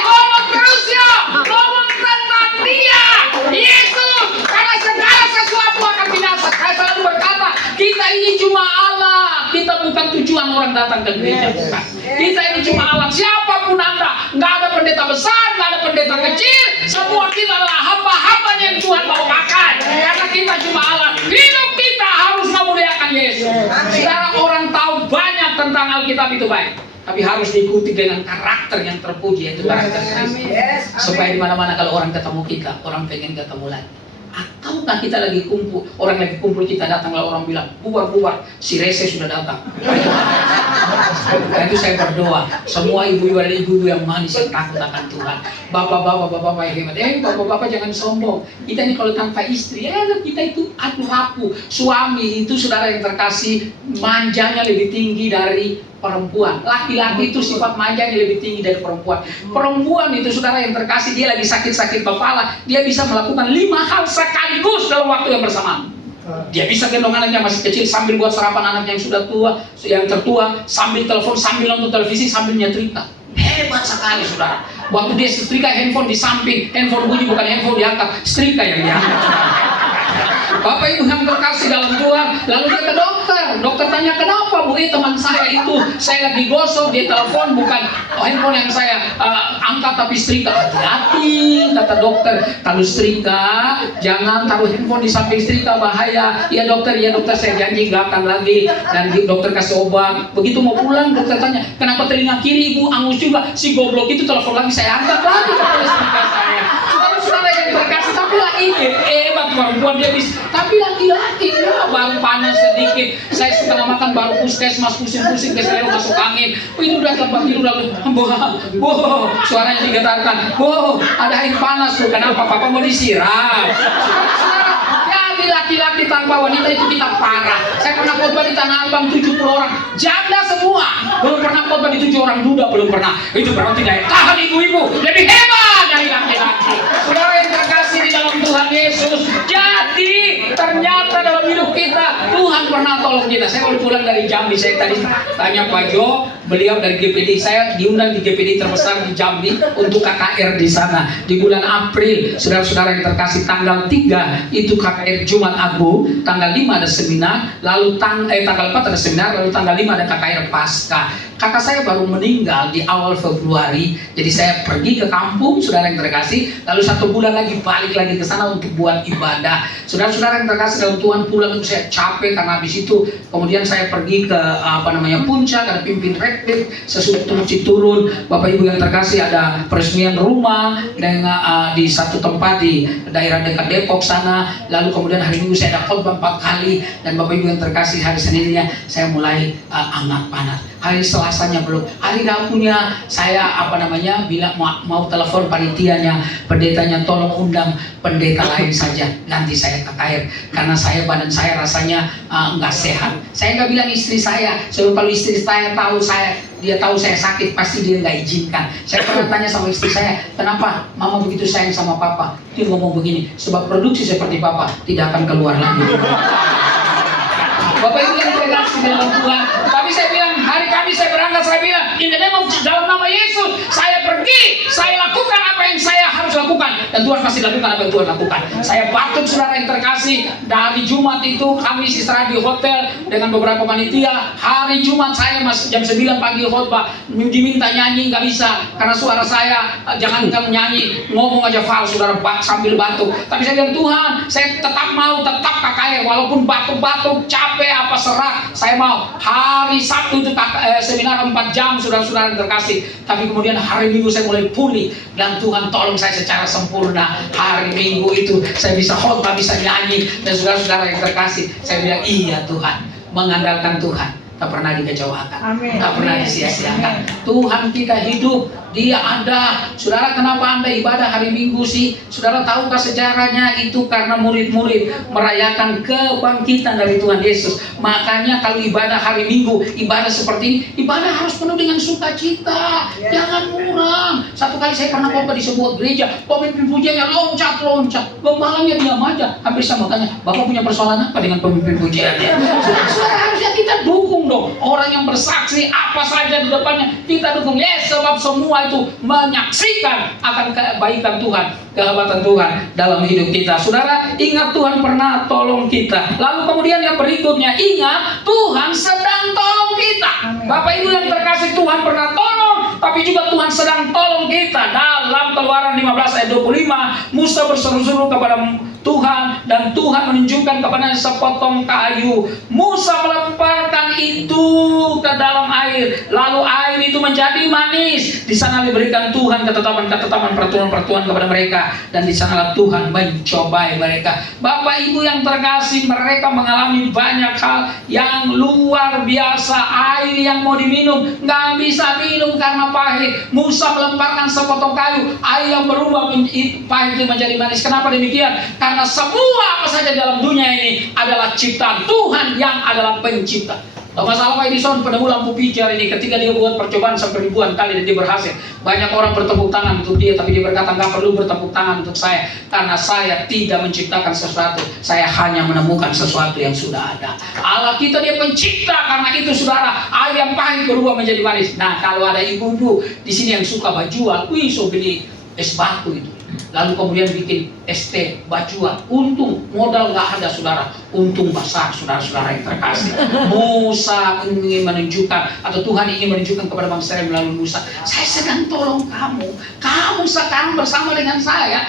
Ngomong terus ya. Ngomong tentang dia, Yesus. Karena segala sesuatu akan binasa. Saya selalu berkata, kita ini cuma Allah. Kita bukan tujuan orang datang ke gereja, bukan. Kita ini cuma alam. Siapapun Anda, nggak ada pendeta besar, nggak ada pendeta kecil. Semua kita adalah hamba-hambanya yang Tuhan mau pakai. Karena kita cuma alam. Hidup kita harus memuliakan Alkitab itu baik, tapi harus diikuti dengan karakter yang terpuji, yaitu karakter Kristus. Supaya di mana-mana kalau orang ketemu kita, orang pengen ketemu lagi. Ataukah kita lagi kumpul, orang lagi kumpul, kita datanglah orang bilang bubar, si Rese sudah datang. Karena itu saya berdoa, semua ibu-ibu dan ibu-ibu yang manis yang takut akan Tuhan, bapak-bapak yang hebat, bapak-bapak jangan sombong. Kita ini kalau tanpa istri, kita itu rapuh. Suami itu, saudara yang terkasih, manjanya lebih tinggi dari perempuan. Laki-laki itu sifat manjanya lebih tinggi dari perempuan. Perempuan itu, saudara yang terkasih, dia lagi sakit-sakit kepala, dia bisa melakukan 5 hal sekaligus dalam waktu yang bersamaan. Dia bisa gendong anaknya masih kecil sambil buat sarapan anaknya yang sudah tua, yang tertua, sambil telepon, sambil nonton televisi, sambil nyetrika. Hebat sekali, saudara. Waktu dia setrika, handphone di samping, handphone bunyi, bukan handphone diangkat, setrika yang diangkat. Bapak Ibu yang terkasih dalam Tuhan, lalu dia ke dokter. Dokter tanya, kenapa Bu? Teman saya itu, saya lagi gosok, dia telepon, bukan handphone yang saya angkat tapi setrika. Hati-hati, kata dokter, kalau setrika jangan taruh handphone di samping setrika, bahaya. Ya dokter, saya janji gak akan lagi. Dan dokter kasih obat. Begitu mau pulang, dokter tanya, kenapa telinga kiri Ibu angus juga? Si goblok itu telepon lagi, saya angkat lagi kepala setrika saya. Saudara yang terkasih, tapi lagi hebat perempuan, dia bisa. Tapi laki-laki baru panas sedikit, saya setengah makan baru puskesmas, pusing-pusing, saya masuk angin. Itu udah tempat tidur lalu, boh, suaranya digetarkan, boh, ada air panas tuh, kenapa Papa mau disiram? Ya, laki-laki tanpa wanita itu kita parah. Saya pernah khotbah di Tanah Abang 70 orang, janda semua. Belum pernah khotbah di 7 orang duda, belum pernah. Itu berarti daya tahan ibu-ibu lebih hebat dari laki-laki. Saudara yang terkasih di dalam Tuhan Yesus, jadi ternyata dalam hidup kita Tuhan pernah tolong kita. Saya baru pulang dari Jambi, saya tadi tanya Pak Jo, beliau dari GPD, saya diundang di GPD terbesar di Jambi untuk KKR di sana di bulan April. Saudara-saudara yang terkasih, tanggal 3 itu KKR Jumat Agung, tanggal 5 ada seminar, lalu tanggal 4 ada seminar, lalu tanggal 5 ada KKR Pasca. Kakak saya baru meninggal di awal Februari, jadi saya pergi ke kampung, saudara yang terkasih, lalu 1 bulan lagi balik lagi ke sana untuk buat ibadah. Saudara-saudara yang terkasih dalam Tuhan, pulang itu saya capek karena habis itu kemudian saya pergi ke Puncak, ada pimpin retreat, sesudah itu mesti turun. Bapak Ibu yang terkasih, ada peresmian rumah dengan di satu tempat di daerah dekat Depok sana. Lalu kemudian hari Minggu saya ada khotbah 4 kali, dan Bapak Ibu yang terkasih, hari Seninnya saya mulai hangat panas. Hari Selasanya belum. Hari Rabunya saya bilang mau telepon panitianya, pendetanya, tolong undang pendeta lain saja, nanti saya KKR karena badan saya rasanya nggak sehat. Saya nggak bilang istri saya, sebab kalau istri saya tahu dia tahu saya sakit, pasti dia nggak izinkan. Saya pernah tanya sama istri saya, kenapa Mama begitu sayang sama Papa? Dia ngomong begini, sebab produksi seperti Papa tidak akan keluar lagi. Bapak Ibu yang terkasih dalam Tuhan, tapi saya bilang hari Kamis saya berangkat, saya bilang in the name of dalam nama Yesus saya pergi, saya lakukan apa yang saya harus lakukan, dan Tuhan pasti lakukan apa yang Tuhan lakukan. Saya batuk, saudara yang terkasih. Dari Jumat itu Kamis istirahat di hotel dengan beberapa panitia. Hari Jumat saya masih jam 9 pagi khotbah, diminta nyanyi nggak bisa karena suara saya jangankan nyanyi, ngomong aja fals, saudara, sambil batuk. Tapi saya bilang, Tuhan, saya tetap KKR walaupun batuk-batuk, capek apa serak, saya mau. Hari Sabtu itu seminar 4 jam, saudara-saudara yang terkasih. Tapi kemudian hari Minggu saya mulai pulih, dan Tuhan tolong saya secara sempurna. Hari Minggu itu saya bisa khotbah, bisa nyanyi, dan saudara-saudara yang terkasih, saya bilang iya Tuhan, mengandalkan Tuhan tak pernah dikecewakan, tak pernah disia-siakan. Tuhan kita hidup, Dia ada. Saudara, kenapa Anda ibadah hari Minggu sih? Saudara tahukah sejarahnya? Itu karena murid-murid merayakan kebangkitan dari Tuhan Yesus. Makanya kalau ibadah hari Minggu, ibadah seperti ini, ibadah harus penuh dengan sukacita, jangan muram. Satu kali saya pernah khotbah di sebuah gereja, pemimpin pujiannya loncat-loncat, gembalanya diam aja. Hampir sama tanya, Bapak punya persoalan apa dengan pemimpin pujiannya? Saudara, harusnya kita dukung dong orang yang bersaksi apa saja di depannya, kita dukung. Yes, sebab semua itu menyaksikan akan kebaikan Tuhan, kehebatan Tuhan dalam hidup kita. Saudara, ingat Tuhan pernah tolong kita. Lalu kemudian yang berikutnya, ingat Tuhan sedang tolong kita. Bapak Ibu yang terkasih, Tuhan pernah tolong, tapi juga Tuhan sedang tolong kita. Dalam Keluaran 15 ayat 25, Musa berseru-seru kepada Tuhan, dan Tuhan menunjukkan kepada sepotong kayu. Musa melemparkan itu ke dalam air, lalu air itu menjadi manis. Di sana diberikan Tuhan ketetapan-ketetapan, peraturan-peraturan kepada mereka, dan di sanalah Tuhan mencobai mereka. Bapak Ibu yang terkasih, mereka mengalami banyak hal yang luar biasa. Air yang mau diminum nggak bisa minum karena pahit. Musa melemparkan sepotong kayu, air yang berubah pahit itu menjadi manis. Kenapa demikian? Karena semua apa saja dalam dunia ini adalah ciptaan Tuhan yang adalah pencipta. Thomas Alva Edison, penemu lampu pijar ini, ketika dia buat percobaan sampai ribuan kali dan dia berhasil, banyak orang bertepuk tangan untuk dia, tapi dia berkata, nggak perlu bertepuk tangan untuk saya, karena saya tidak menciptakan sesuatu, saya hanya menemukan sesuatu yang sudah ada. Allah kita dia pencipta, karena itu saudara, air yang pahit berubah menjadi manis. Nah, kalau ada ibu-ibu di sini yang suka bajuan, so beli es batu itu, lalu kemudian bikin es teh bajuan, untung modal nggak ada saudara, untung besar saudara-saudara yang terkasih. Musa ingin menunjukkan, atau Tuhan ingin menunjukkan kepada bangsa Israel melalui Musa, saya sedang tolong kamu, kamu sekarang bersama dengan saya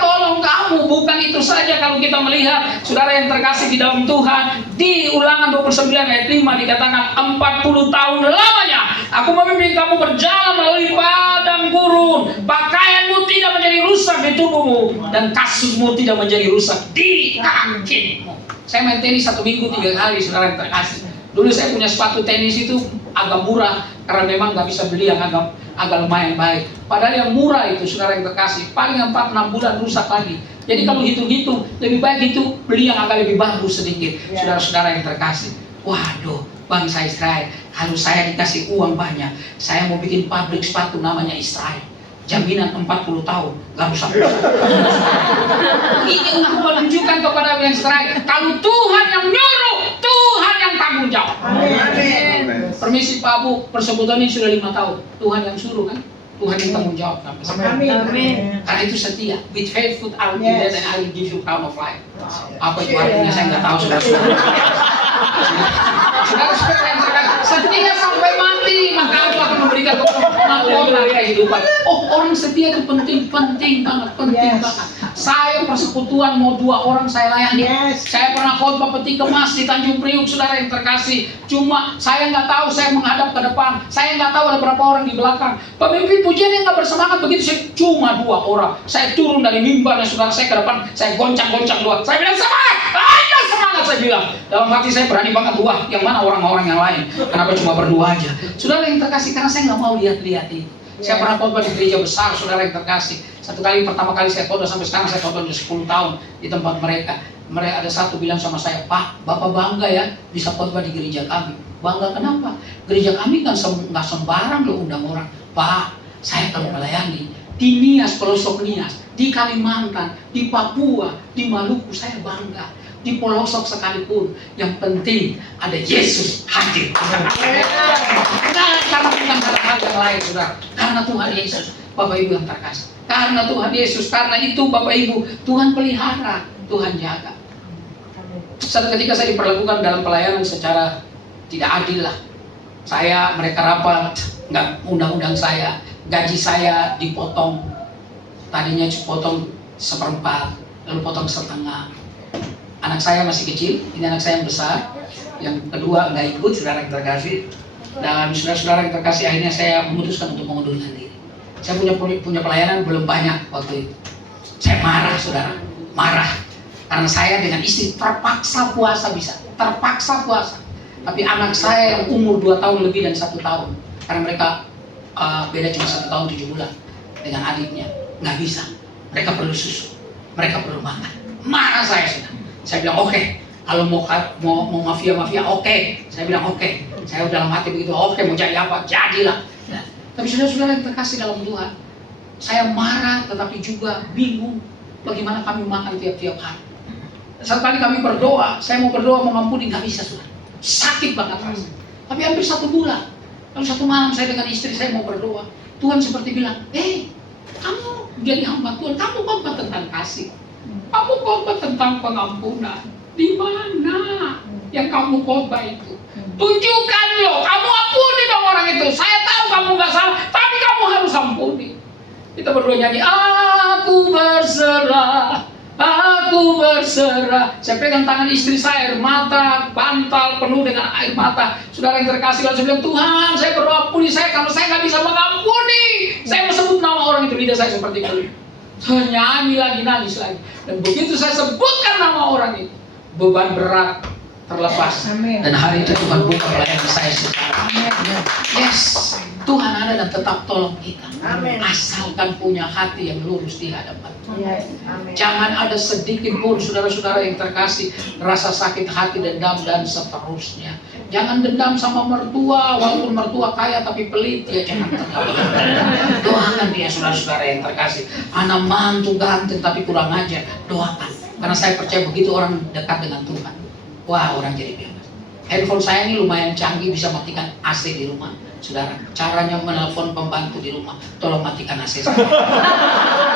tolong kamu. Bukan itu saja, kalau kita melihat saudara yang terkasih di dalam Tuhan, di Ulangan 29 ayat 5 dikatakan 40 tahun lamanya aku memimpin kamu berjalan melalui padang gurun, pakaianmu tidak menjadi rusak di tubuhmu, dan kasusmu tidak menjadi rusak di kakimu. Saya main tenis 1 minggu 3 kali saudara yang terkasih. Dulu saya punya sepatu tenis itu agak murah, karena memang nggak bisa beli yang agak lumayan baik. Padahal yang murah itu saudara yang terkasih, paling 4-6 bulan rusak lagi. Jadi kalau hitung-hitung, lebih baik itu beli yang agak lebih bagus sedikit. Saudara-saudara yang terkasih, waduh, bangsa Israel, kalau saya dikasih uang banyak, saya mau bikin pabrik sepatu namanya Israel. Jaminan 40 tahun gak rusak-rusak. Ini untuk menunjukkan kepada bangsa Israel, kalau Tuhan yang nyuruh, Tuhan yang tanggung jawab. Amin. Permisi Pak Bu, persebutan ini sudah 5 tahun. Tuhan yang suruh kan? Tuhan yang tanggung jawab. Amin. Karena itu setia. With faithful I will be there, and I will give you crown of life. Apa itu artinya saya nggak tahu saudara-saudara. Saudara-saudara yang terkasih, setia sampai mati, maka aku akan memberikan mahkota kehidupan. Oh, orang setia itu penting banget. Saya persekutuan mau 2 orang saya layani. Saya pernah khotbah peti kemas di Tanjung Priuk, saudara yang terkasih. Cuma saya nggak tahu, saya menghadap ke depan, saya nggak tahu ada berapa orang di belakang. Pemimpin pujian yang nggak bersemangat begitu, saya cuma 2 orang. Saya turun dari mimbar, saudara, saya ke depan, saya goncang-goncang 2. Saya bilang semangat, ayo semangat, saya bilang. Dalam hati saya berani banget, wah, yang mana orang-orang yang lain? Kenapa cuma berdua aja? Saudara yang terkasih, karena saya nggak mau lihat-lihat itu. Saya pernah khotbah di gereja besar, saudara yang terkasih. Pertama kali saya khotbah, sampai sekarang saya khotbah 10 tahun di tempat mereka. Mereka ada satu bilang sama saya, Pak, Bapak bangga ya bisa khotbah di gereja kami. Bangga kenapa? Gereja kami kan nggak sembarang loh undang orang. Pak, saya kalau melayani di Nias, pelosok Nias, di Kalimantan, di Papua, di Maluku, saya bangga. Di pelosok sekalipun, yang penting ada Yesus hadir. Nah, karena bukan hal-hal yang lain, saudara. Karena Tuhan Yesus, Bapak Ibu yang terkasih. Karena Tuhan Yesus, karena itu Bapak Ibu, Tuhan pelihara, Tuhan jaga. Satu ketika saya diperlakukan dalam pelayanan secara tidak adil lah. Mereka rapat, nggak undang-undang saya, gaji saya dipotong. Tadinya potong 1/4, lalu potong setengah. Anak saya masih kecil, ini anak saya yang besar. Yang kedua nggak ikut, saudara yang terkasih. Dan saudara-saudara yang terkasih, akhirnya saya memutuskan untuk mengundurkan diri. Saya punya pelayanan belum banyak waktu itu. Saya marah, saudara, marah. Karena saya dengan istri terpaksa puasa terpaksa puasa. Tapi anak saya yang umur 2 tahun lebih dan 1 tahun, karena mereka beda cuma 1 tahun 7 bulan dengan adiknya, nggak bisa. Mereka perlu susu, mereka perlu makan. Marah saya, saudara. Saya bilang oke, kalau mau mafia oke. Saya bilang oke. Saya dalam hati begitu, oke, mau jadi apa? Jadilah. Nah, tapi saudara-saudara yang terkasih dalam Tuhan, saya marah tetapi juga bingung bagaimana kami makan tiap-tiap hari. Satu kali kami berdoa, saya mau berdoa mengampuni, nggak bisa, saudara. Sakit banget rasanya. Tapi hampir 1 bulan. Lalu 1 malam saya dengan istri saya mau berdoa, Tuhan seperti bilang, kamu jadi hamba Tuhan, kamu khotbah tentang kasih. Kamu khotbah tentang pengampunan. Di mana yang kamu khotbah itu? Tunjukkan loh, kamu ampuni dong orang itu. Saya tahu kamu nggak salah, tapi kamu harus ampuni. Kita berdua nyanyi, aku berserah, aku berserah. Saya pegang tangan istri saya, air mata, bantal penuh dengan air mata. Saudara yang terkasih, lalu saya bilang, Tuhan, saya berdoa, ampuni saya karena saya nggak bisa mengampuni. Saya sebut nama orang itu, lidah saya seperti itu. Saya nyanyi lagi, nangis lagi. Dan begitu saya sebutkan nama orang itu, beban berat terlepas. Amin. Dan hari itu Tuhan buka pelayanan saya sekarang. Yes, Tuhan ada dan tetap tolong kita. Amin. Asalkan punya hati yang lurus di hadapan Tuhan. Yes. Amin. Jangan ada sedikit pun saudara-saudara yang terkasih rasa sakit hati, dendam dan seterusnya. Jangan dendam sama mertua, walaupun mertua kaya tapi pelit, ya jangan dendam. Doakan dia saudara-saudara yang terkasih. Anak mantu ganteng tapi kurang ajar, doakan. Karena saya percaya begitu orang dekat dengan Tuhan, wah orang jadi bebas. Handphone saya ini lumayan canggih, bisa matikan AC di rumah. Saudara, caranya menelpon pembantu di rumah, tolong matikan AC saya.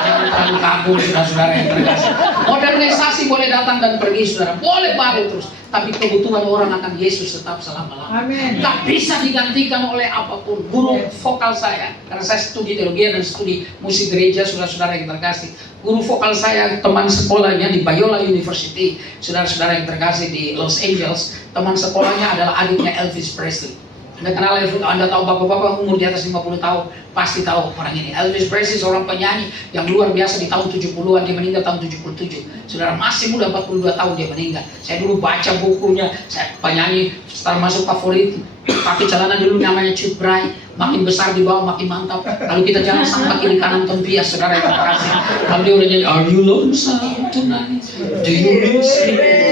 Jangan terlalu kabur saudara-saudara yang terkasih. Modernisasi boleh datang dan pergi saudara, boleh baru terus. Tapi kebutuhan orang akan Yesus tetap selama-lamanya. Amin. Tak bisa digantikan oleh apapun. Guru vokal saya, karena saya studi teologi dan studi musik gereja, saudara-saudara yang terkasih. Guru vokal saya, teman sekolahnya di Biola University, saudara-saudara yang terkasih di Los Angeles. Teman sekolahnya adalah adiknya Elvis Presley. Anda kenal Elvis, Anda tahu bapak-bapak umur di atas 50 tahun, pasti tahu orang ini. Elvis Presley seorang penyanyi yang luar biasa di tahun 70-an, dia meninggal tahun 77. Saudara, masih muda, 42 tahun dia meninggal. Saya dulu baca bukunya, saya penyanyi termasuk favorit. Pakai celana dulu namanya Chuck Berry, makin besar di bawah makin mantap. Lalu kita jangan sampai kiri kanan tempias, saudara yang terkasih. Lalu dia udah nyanyi, Are you lonesome tonight? Do you miss me?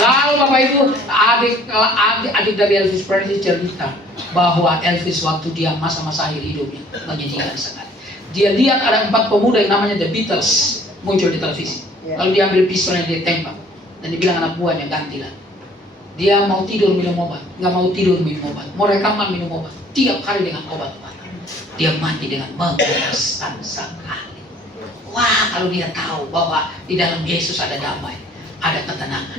Lalu Bapak Ibu, adik dari Elvis Presley cerita bahwa Elvis waktu dia masa-masa akhir hidupnya menyedihkan sekali. Dia lihat ada 4 pemuda yang namanya The Beatles muncul di televisi. Lalu dia ambil pistolnya, dia tembak. Dan dia bilang anak buahnya, gantilah. Dia mau tidur minum obat, nggak mau tidur minum obat, mau rekaman minum obat, tiap hari dengan obat-obatan. Dia mati dengan mengenaskan sekali. Wah, kalau dia tahu bahwa di dalam Yesus ada damai, ada ketenangan,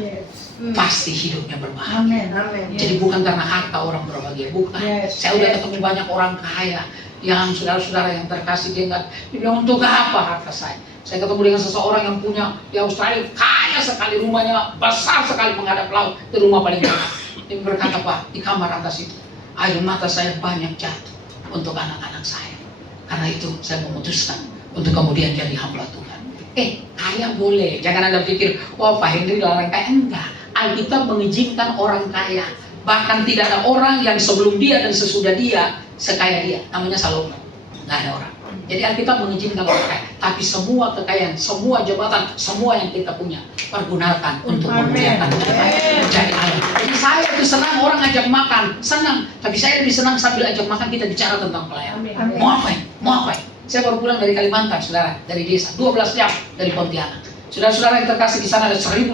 pasti hidupnya berbahagia. Amin. Amin. Jadi bukan karena harta orang berbahagia, bukan. Yes. Saya udah ketemu banyak orang kaya yang saudara-saudara yang terkasih, dia bilang, untuk apa harta saya? Saya ketemu dengan seseorang yang punya di Australia, kaya sekali, rumahnya besar sekali menghadap laut, itu rumah paling besar. Dia berkata, Pak, di kamar atas itu air mata saya banyak jatuh untuk anak-anak saya. Karena itu saya memutuskan untuk kemudian jadi hamba Tuhan. Kaya boleh, jangan Anda pikir, wah Pak Henry larang kaya. Enggak, Alkitab mengizinkan orang kaya. Bahkan tidak ada orang yang sebelum dia dan sesudah dia sekaya dia, namanya Salomo. Nggak ada orang. Jadi Alkitab mengizinkan orang kaya, tapi semua kekayaan, semua jabatan, semua yang kita punya pergunakan untuk memuliakan Tuhan. Jadi Jadi saya itu senang orang ajak makan, senang. Tapi saya lebih senang sambil ajak makan kita bicara tentang pelayanan. Mau apa? Mau apa? Saya baru pulang dari Kalimantan, saudara, dari desa, 12 jam dari Pontianak. Saudara-saudara yang terkasih, di sana ada 1.500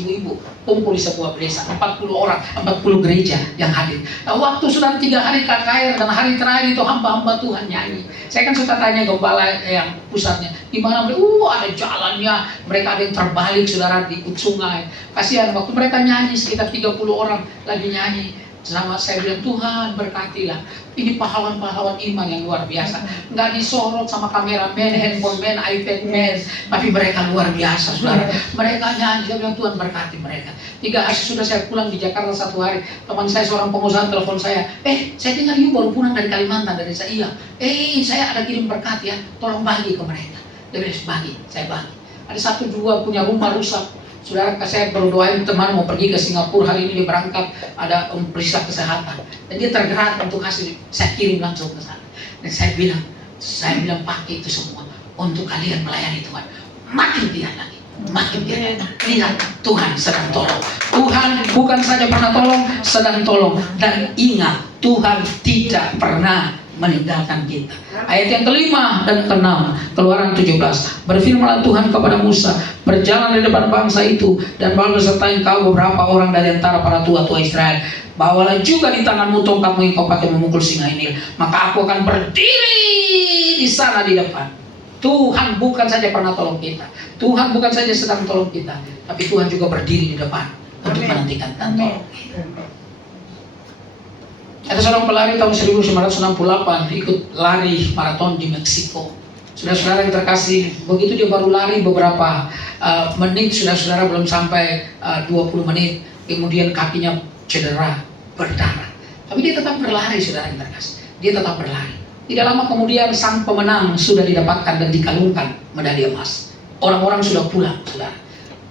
ibu-ibu kumpul di sebuah desa, 40 orang, 40 gereja yang hadir. Nah, waktu sudah 3 hari KKR dan hari terakhir itu hamba-hamba Tuhan nyanyi. Saya kan suka tanya gembala yang pusatnya, di mana mereka, ada jalannya, mereka ada yang terbalik, saudara, di sungai. Kasihan, waktu mereka nyanyi sekitar 30 orang lagi nyanyi. Sama saya bilang, Tuhan berkatilah. Ini pahlawan-pahlawan iman yang luar biasa. Nggak disorot sama kameramen, handphone man, iPad man, tapi mereka luar biasa, saudara. Mereka nyanyi, saya bilang, Tuhan berkati mereka. 3 hari sudah saya pulang di Jakarta 1 hari, teman saya seorang pengusaha telepon saya, saya dengar you baru pulang dari Kalimantan, dari saya. Iya, saya ada kirim berkat ya, tolong bagi ke mereka. Dia bilang, bagi, saya bagi. Ada 1-2 punya rumah rusak. Saudara, saya baru doain teman mau pergi ke Singapura, hari ini dia berangkat, ada periksa kesehatan. Dan dia tergerak untuk kasih, saya kirim langsung ke sana. Dan saya bilang pakai itu semua untuk kalian melayani Tuhan. Makin giat lagi, makin giat. Lihat, Tuhan sedang tolong. Tuhan bukan saja pernah tolong, sedang tolong. Dan ingat, Tuhan tidak pernah meninggalkan kita. Ayat yang kelima dan keenam, Keluaran 17. Berfirmanlah Tuhan kepada Musa, berjalan di depan bangsa itu dan bawa beserta engkau beberapa orang dari antara para tua-tua Israel. Bawalah juga di tanganmu tongkatmu yang kau pakai memukul singa ini. Maka aku akan berdiri di sana di depan. Tuhan bukan saja pernah tolong kita, Tuhan bukan saja sedang tolong kita, tapi Tuhan juga berdiri di depan untuk menantikan dan tolong kita. Ada seorang pelari tahun 1968 ikut lari maraton di Meksiko. Saudara-saudara yang terkasih, begitu dia baru lari beberapa menit, saudara-saudara belum sampai 20 menit, kemudian kakinya cedera, berdarah. Tapi dia tetap berlari, saudara yang terkasih. Dia tetap berlari. Tidak lama kemudian sang pemenang sudah didapatkan dan dikalungkan medali emas. Orang-orang sudah pulang, saudara.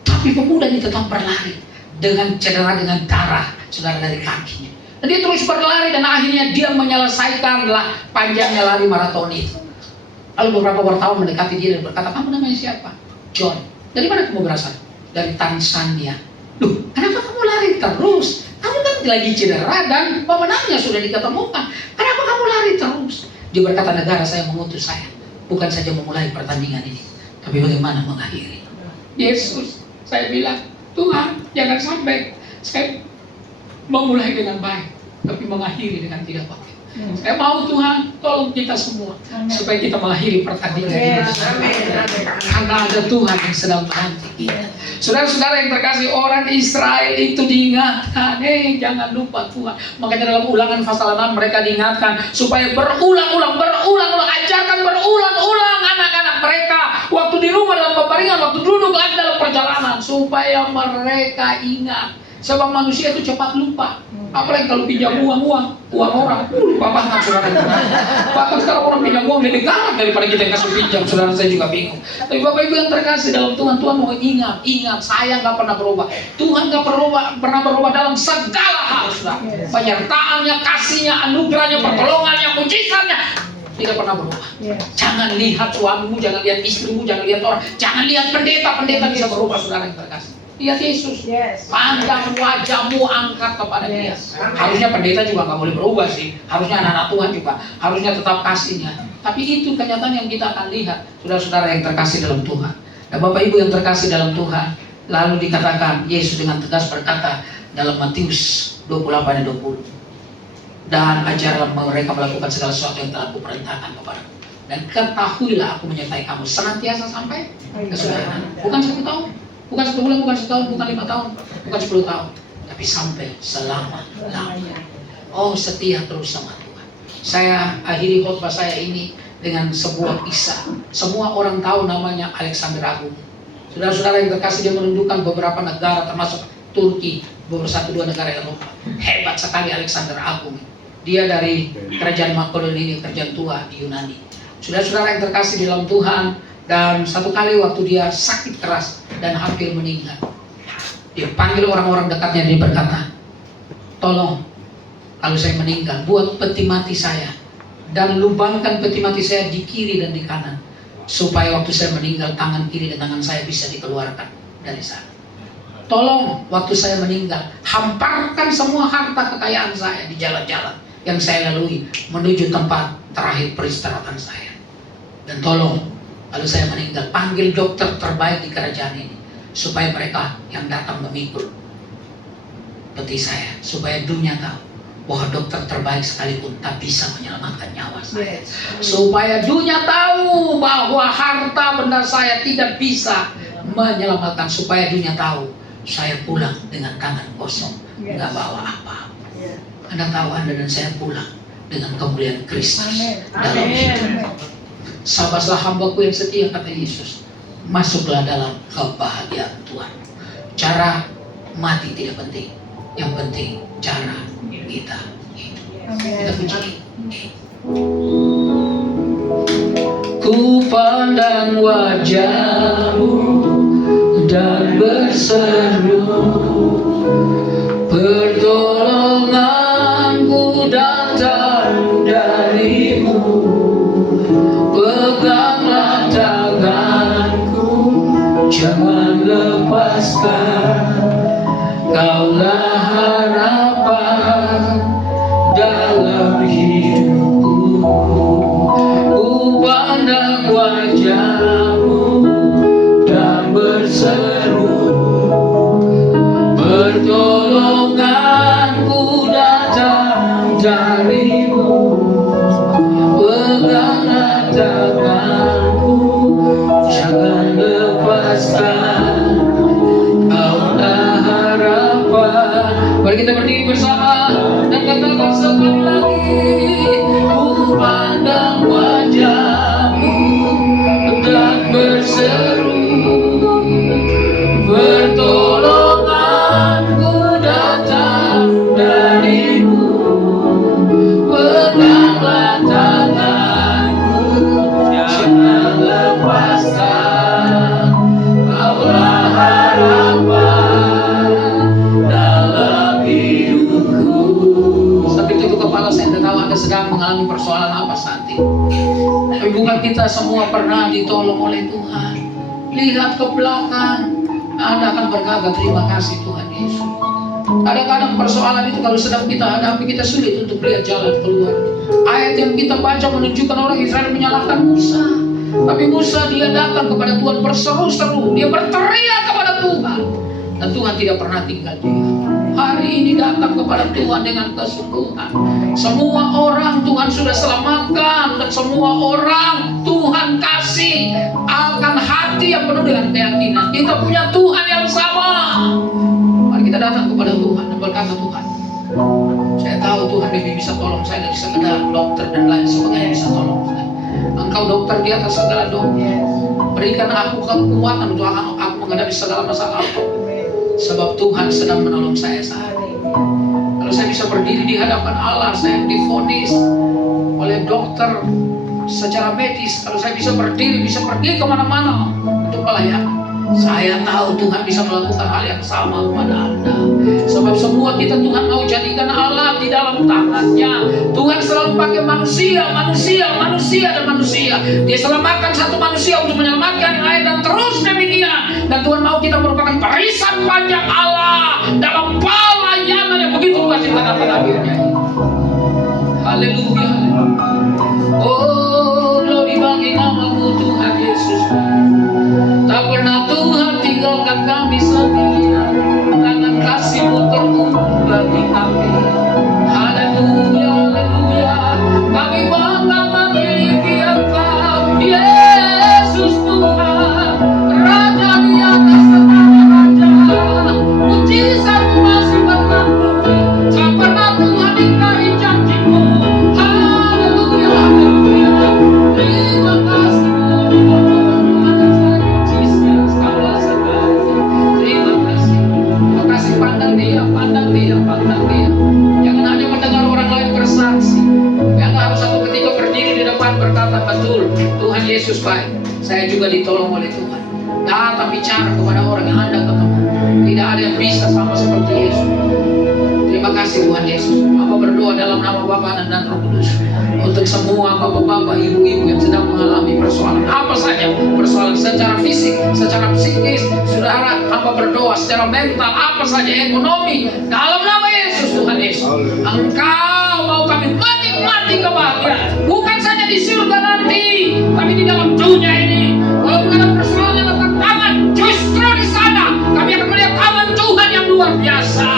Tapi pemuda ini tetap berlari dengan cedera, dengan darah, saudara, dari kakinya. Dan dia terus berlari dan akhirnya dia menyelesaikan panjangnya lari maraton itu. Lalu beberapa wartawan mendekati dia dan berkata, kamu namanya siapa? John. Dari mana kamu berasal? Dari Tanzania. Loh, kenapa kamu lari terus? Kamu kan lagi cedera dan pemenangnya sudah diketemukan. Kenapa kamu lari terus? Dia berkata, negara saya mengutus saya. Bukan saja memulai pertandingan ini, tapi bagaimana mengakhiri. Yesus, saya bilang, Tuhan, jangan sampai saya memulai dengan baik, tapi mengakhiri dengan tidak baik. Saya mau Tuhan, tolong kita semua supaya kita mengakhiri pertandingan ini. Karena ada Tuhan yang sedang menanti kita. Saudara-saudara yang terkasih, orang Israel itu diingatkan, jangan lupa Tuhan. Makanya dalam Ulangan pasal 6 mereka diingatkan supaya berulang-ulang, ajarkan berulang-ulang anak-anak mereka waktu di rumah dalam pebaringan, waktu duduk dalam perjalanan, supaya mereka ingat. Sebab manusia itu cepat lupa. Apalagi kalau pinjam uang orang, lupa banget, saudara. Bahkan sekarang orang pinjam uang lebih galak daripada kita yang kasih pinjam, saudara. Saya juga bingung. Tapi Bapak Ibu yang terkasih dalam Tuhan, Tuhan mau ingat, saya nggak pernah berubah. Tuhan nggak pernah berubah dalam segala hal, saudara. Penyertaannya, kasihnya, anugerahnya, pertolongannya, mujizatnya tidak pernah berubah. Jangan lihat suamimu, jangan lihat istrimu, jangan lihat orang, jangan lihat pendeta bisa berubah, saudara yang terkasih. Lihat Yesus, pandang wajahmu, angkat kepada Dia. Harusnya pendeta juga nggak boleh berubah sih. Harusnya anak-anak Tuhan juga harusnya tetap kasihnya. Tapi itu kenyataan yang kita akan lihat, saudara-saudara yang terkasih dalam Tuhan. Dan Bapak Ibu yang terkasih dalam Tuhan, lalu dikatakan Yesus dengan tegas berkata dalam Matius 28 dan 20, dan ajarlah mereka melakukan segala sesuatu yang telah kuperintahkan kepadamu. Dan ketahuilah aku menyertai kamu senantiasa sampai kesudahan. Bukan 1 tahun. Bukan 10 bulan, bukan 1 tahun, bukan 5 tahun, bukan 10 tahun, tapi sampai selama-lamanya. Oh, setia terus sama Tuhan. Saya akhiri khotbah saya ini dengan sebuah kisah. Semua orang tahu namanya Alexander Agung. Saudara-saudara yang terkasih, dia menundukkan beberapa negara termasuk Turki, beberapa 1-2 negara Eropa. Hebat sekali Alexander Agung. Dia dari kerajaan Makedonia, kerajaan tua di Yunani. Saudara-saudara yang terkasih di dalam Tuhan, dan satu kali waktu dia sakit keras dan hampir meninggal, dia panggil orang-orang dekatnya, dia berkata, tolong kalau saya meninggal, buat peti mati saya dan lubangkan peti mati saya di kiri dan di kanan, supaya waktu saya meninggal tangan kiri dan tangan saya bisa dikeluarkan dari sana. Tolong waktu saya meninggal, hamparkan semua harta kekayaan saya di jalan-jalan yang saya lalui menuju tempat terakhir peristirahatan saya. Dan tolong kalau saya meninggal, panggil dokter terbaik di kerajaan ini, supaya mereka yang datang memikul peti saya, supaya dunia tahu bahwa dokter terbaik sekalipun tak bisa menyelamatkan nyawa saya. Supaya dunia tahu bahwa harta benda saya tidak bisa menyelamatkan, supaya dunia tahu saya pulang dengan tangan kosong, nggak bawa apa-apa. Anda tahu, Anda dan saya pulang dengan kemuliaan Kristus dalam hidup. Sabarlah hambaku yang setia, kata Yesus, masuklah dalam kebahagiaan Tuhan. Cara mati tidak penting, yang penting cara kita hidup. Kita puji. Ku pandang wajahmu dan berseru, pertolonganku datang darimu. Peganglah tanganku, jangan lepaskan. Kaulah harapan dalam hidupku. Ku pandang wajahmu dan berseru, pertolonganku datang darimu. Peganglah tanganku, jangan lepaskan. Kaulah harapan. Mari kita berdiri bersama dan katakan sekali lagi. Ku pandang wajahmu kita semua pernah ditolong oleh Tuhan. Lihat ke belakang, Anda akan berkata terima kasih Tuhan Yesus. Kadang-kadang persoalan itu kalau sedang kita hadapi, kita sulit untuk melihat jalan keluar. Ayat yang kita baca menunjukkan orang Israel menyalahkan Musa. Tapi Musa dia datang kepada Tuhan berseru-seru, dia berteriak kepada Tuhan. Dan Tuhan tidak pernah tinggal dia. Hari ini datang kepada Tuhan dengan kesungguhan. Semua orang Tuhan sudah selamatkan, dan semua orang Tuhan kasih akan hati yang penuh dengan keyakinan. Kita punya Tuhan yang sama. Mari kita datang kepada Tuhan dan berkata, Tuhan, saya tahu Tuhan lebih bisa tolong saya dari sekedar dokter dan lain sebagainya bisa tolong saya. Engkau dokter di atas segala dokter. Berikan aku kekuatan untuk aku menghadapi segala masalah. Sebab Tuhan sedang menolong saya saat ini. Kalau saya bisa berdiri di hadapan Allah, saya divonis oleh dokter secara medis. Kalau saya bisa berdiri, bisa pergi kemana-mana untuk pelayanan, saya tahu Tuhan bisa melakukan hal yang sama kepada Anda. Sebab semua kita Tuhan mau jadikan alat di dalam tangannya. Tuhan selalu pakai manusia. Dia selamatkan satu manusia untuk menyelamatkan yang lain, dan terus demikian. Dan Tuhan mau kita merupakan barisan panjang Allah dalam pelayanan yang begitu luas di tengah-tengah dunia. Haleluya. Oh, glory bagi nama-Mu Tuhan Yesus. Tak pernah Tuhan tinggalkan kami sendirian. Tangan kasih-Mu terus bagi kami. Haleluya, haleluya. Kami bangga memiliki Engkau, Yesus Tuhan, Raja di atas segala raja. Mujizat-Mu masih berlaku. Tak pernah Tuhan ingkari janji-Mu. Haleluya, haleluya. Terima kasih. Pandang dia. Jangan hanya mendengar orang lain bersaksi. Yang harus satu ketika berdiri di depan berkata, betul, Tuhan Yesus baik. Saya juga ditolong oleh Tuhan. Datang bicara kepada orang yang Anda ketemu. Tidak ada yang bisa sama seperti Yesus. Terima kasih Tuhan Yesus. Hamba berdoa dalam nama Bapa dan Roh Kudus untuk semua bapak-bapak, ibu-ibu yang sedang mengalami persoalan apa saja, persoalan secara fisik, secara psikis, saudara, hamba berdoa secara mental, apa saja, ekonomi, dalam nama Yesus Tuhan Yesus. Engkau mau kami menikmati kebahagiaan, bukan saja di surga nanti, tapi di dalam dunia ini. Kalau ada persoalan yang tangan, justru di sana kami akan melihat tangan Tuhan yang luar biasa.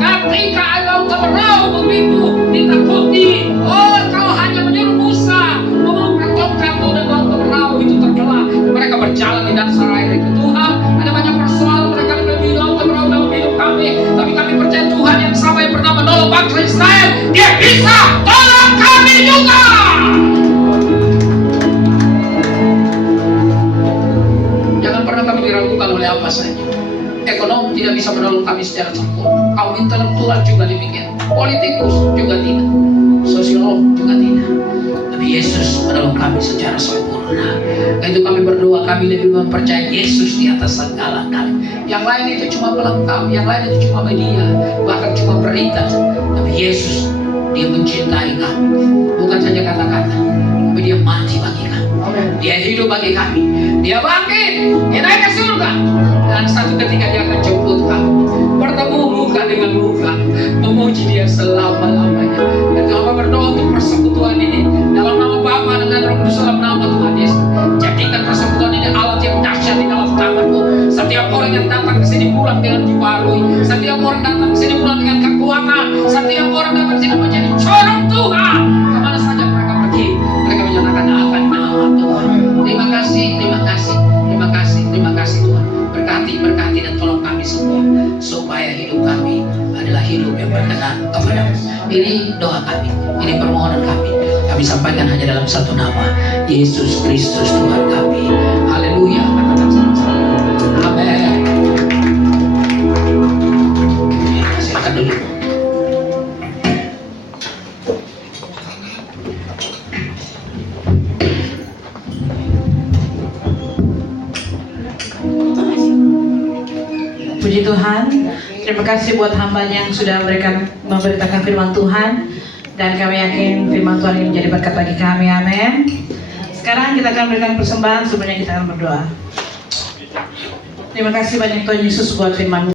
Ketika engkau terlalu begitu ditakuti, oh kau hanya menyuruh Musa memelukkan tongkatmu, dan waktu perahu itu terbelah, mereka berjalan di dasar air itu. Tuhan, ada banyak persoalan mereka lebih laut perahu dalam hidup kami, tapi kami percaya Tuhan yang sama yang pernah menolong bangsa Israel, Dia bisa tolong kami juga. Jangan pernah kami diragukan oleh apa saja. Ekonomi tidak bisa menolong kami secara sempurna. Kaum intelektual juga demikian. Politikus juga tidak. Sosiolog juga tidak. Tapi Yesus menolong kami secara sempurna. Itu kami berdoa, kami lebih mempercayai Yesus di atas segala kami. Yang lain itu cuma pelengkap, yang lain itu cuma media, bahkan cuma berita. Tapi Yesus, Dia mencintai kami. Bukan saja kata-kata, tapi Dia mati bagi kami. Dia hidup bagi kami. Dia bangkit, Dia naik ke surga. Dan satu ketika Dia akan jemput kami, bertemu muka dengan muka, memuji Dia selama-lamanya. Dan kami berdoa untuk persekutuan ini dalam nama Bapa dan Roh Kudus, dalam nama Tuhan Yesus. Jadikan persekutuan ini alat yang dahsyat di dalam tangan-Mu. Setiap orang yang datang ke sini pulang dengan dibarui. Setiap orang datang ke sini pulang dengan kekuatan. Setiap orang datang ke sini menjadi corong Tuhan. Kemana saja mereka pergi, mereka menyatakan akan nama Tuhan. Terima kasih, terima kasih, terima kasih, terima kasih Tuhan. Berkati dan tolong kami semua, supaya hidup kami adalah hidup yang berkenan kepada-Mu. Ini doa kami, ini permohonan kami. Kami sampaikan hanya dalam satu nama, Yesus Kristus Tuhan kami. Haleluya. Katakan sama-sama. Amin. Silakan dulu. Puji Tuhan, terima kasih buat hamba-Nya yang sudah memberitakan firman Tuhan, dan kami yakin firman Tuhan ini menjadi berkat bagi kami. Amin. Sekarang kita akan berikan persembahan, sebelumnya kita akan berdoa. Terima kasih banyak Tuhan Yesus buat firman-Mu.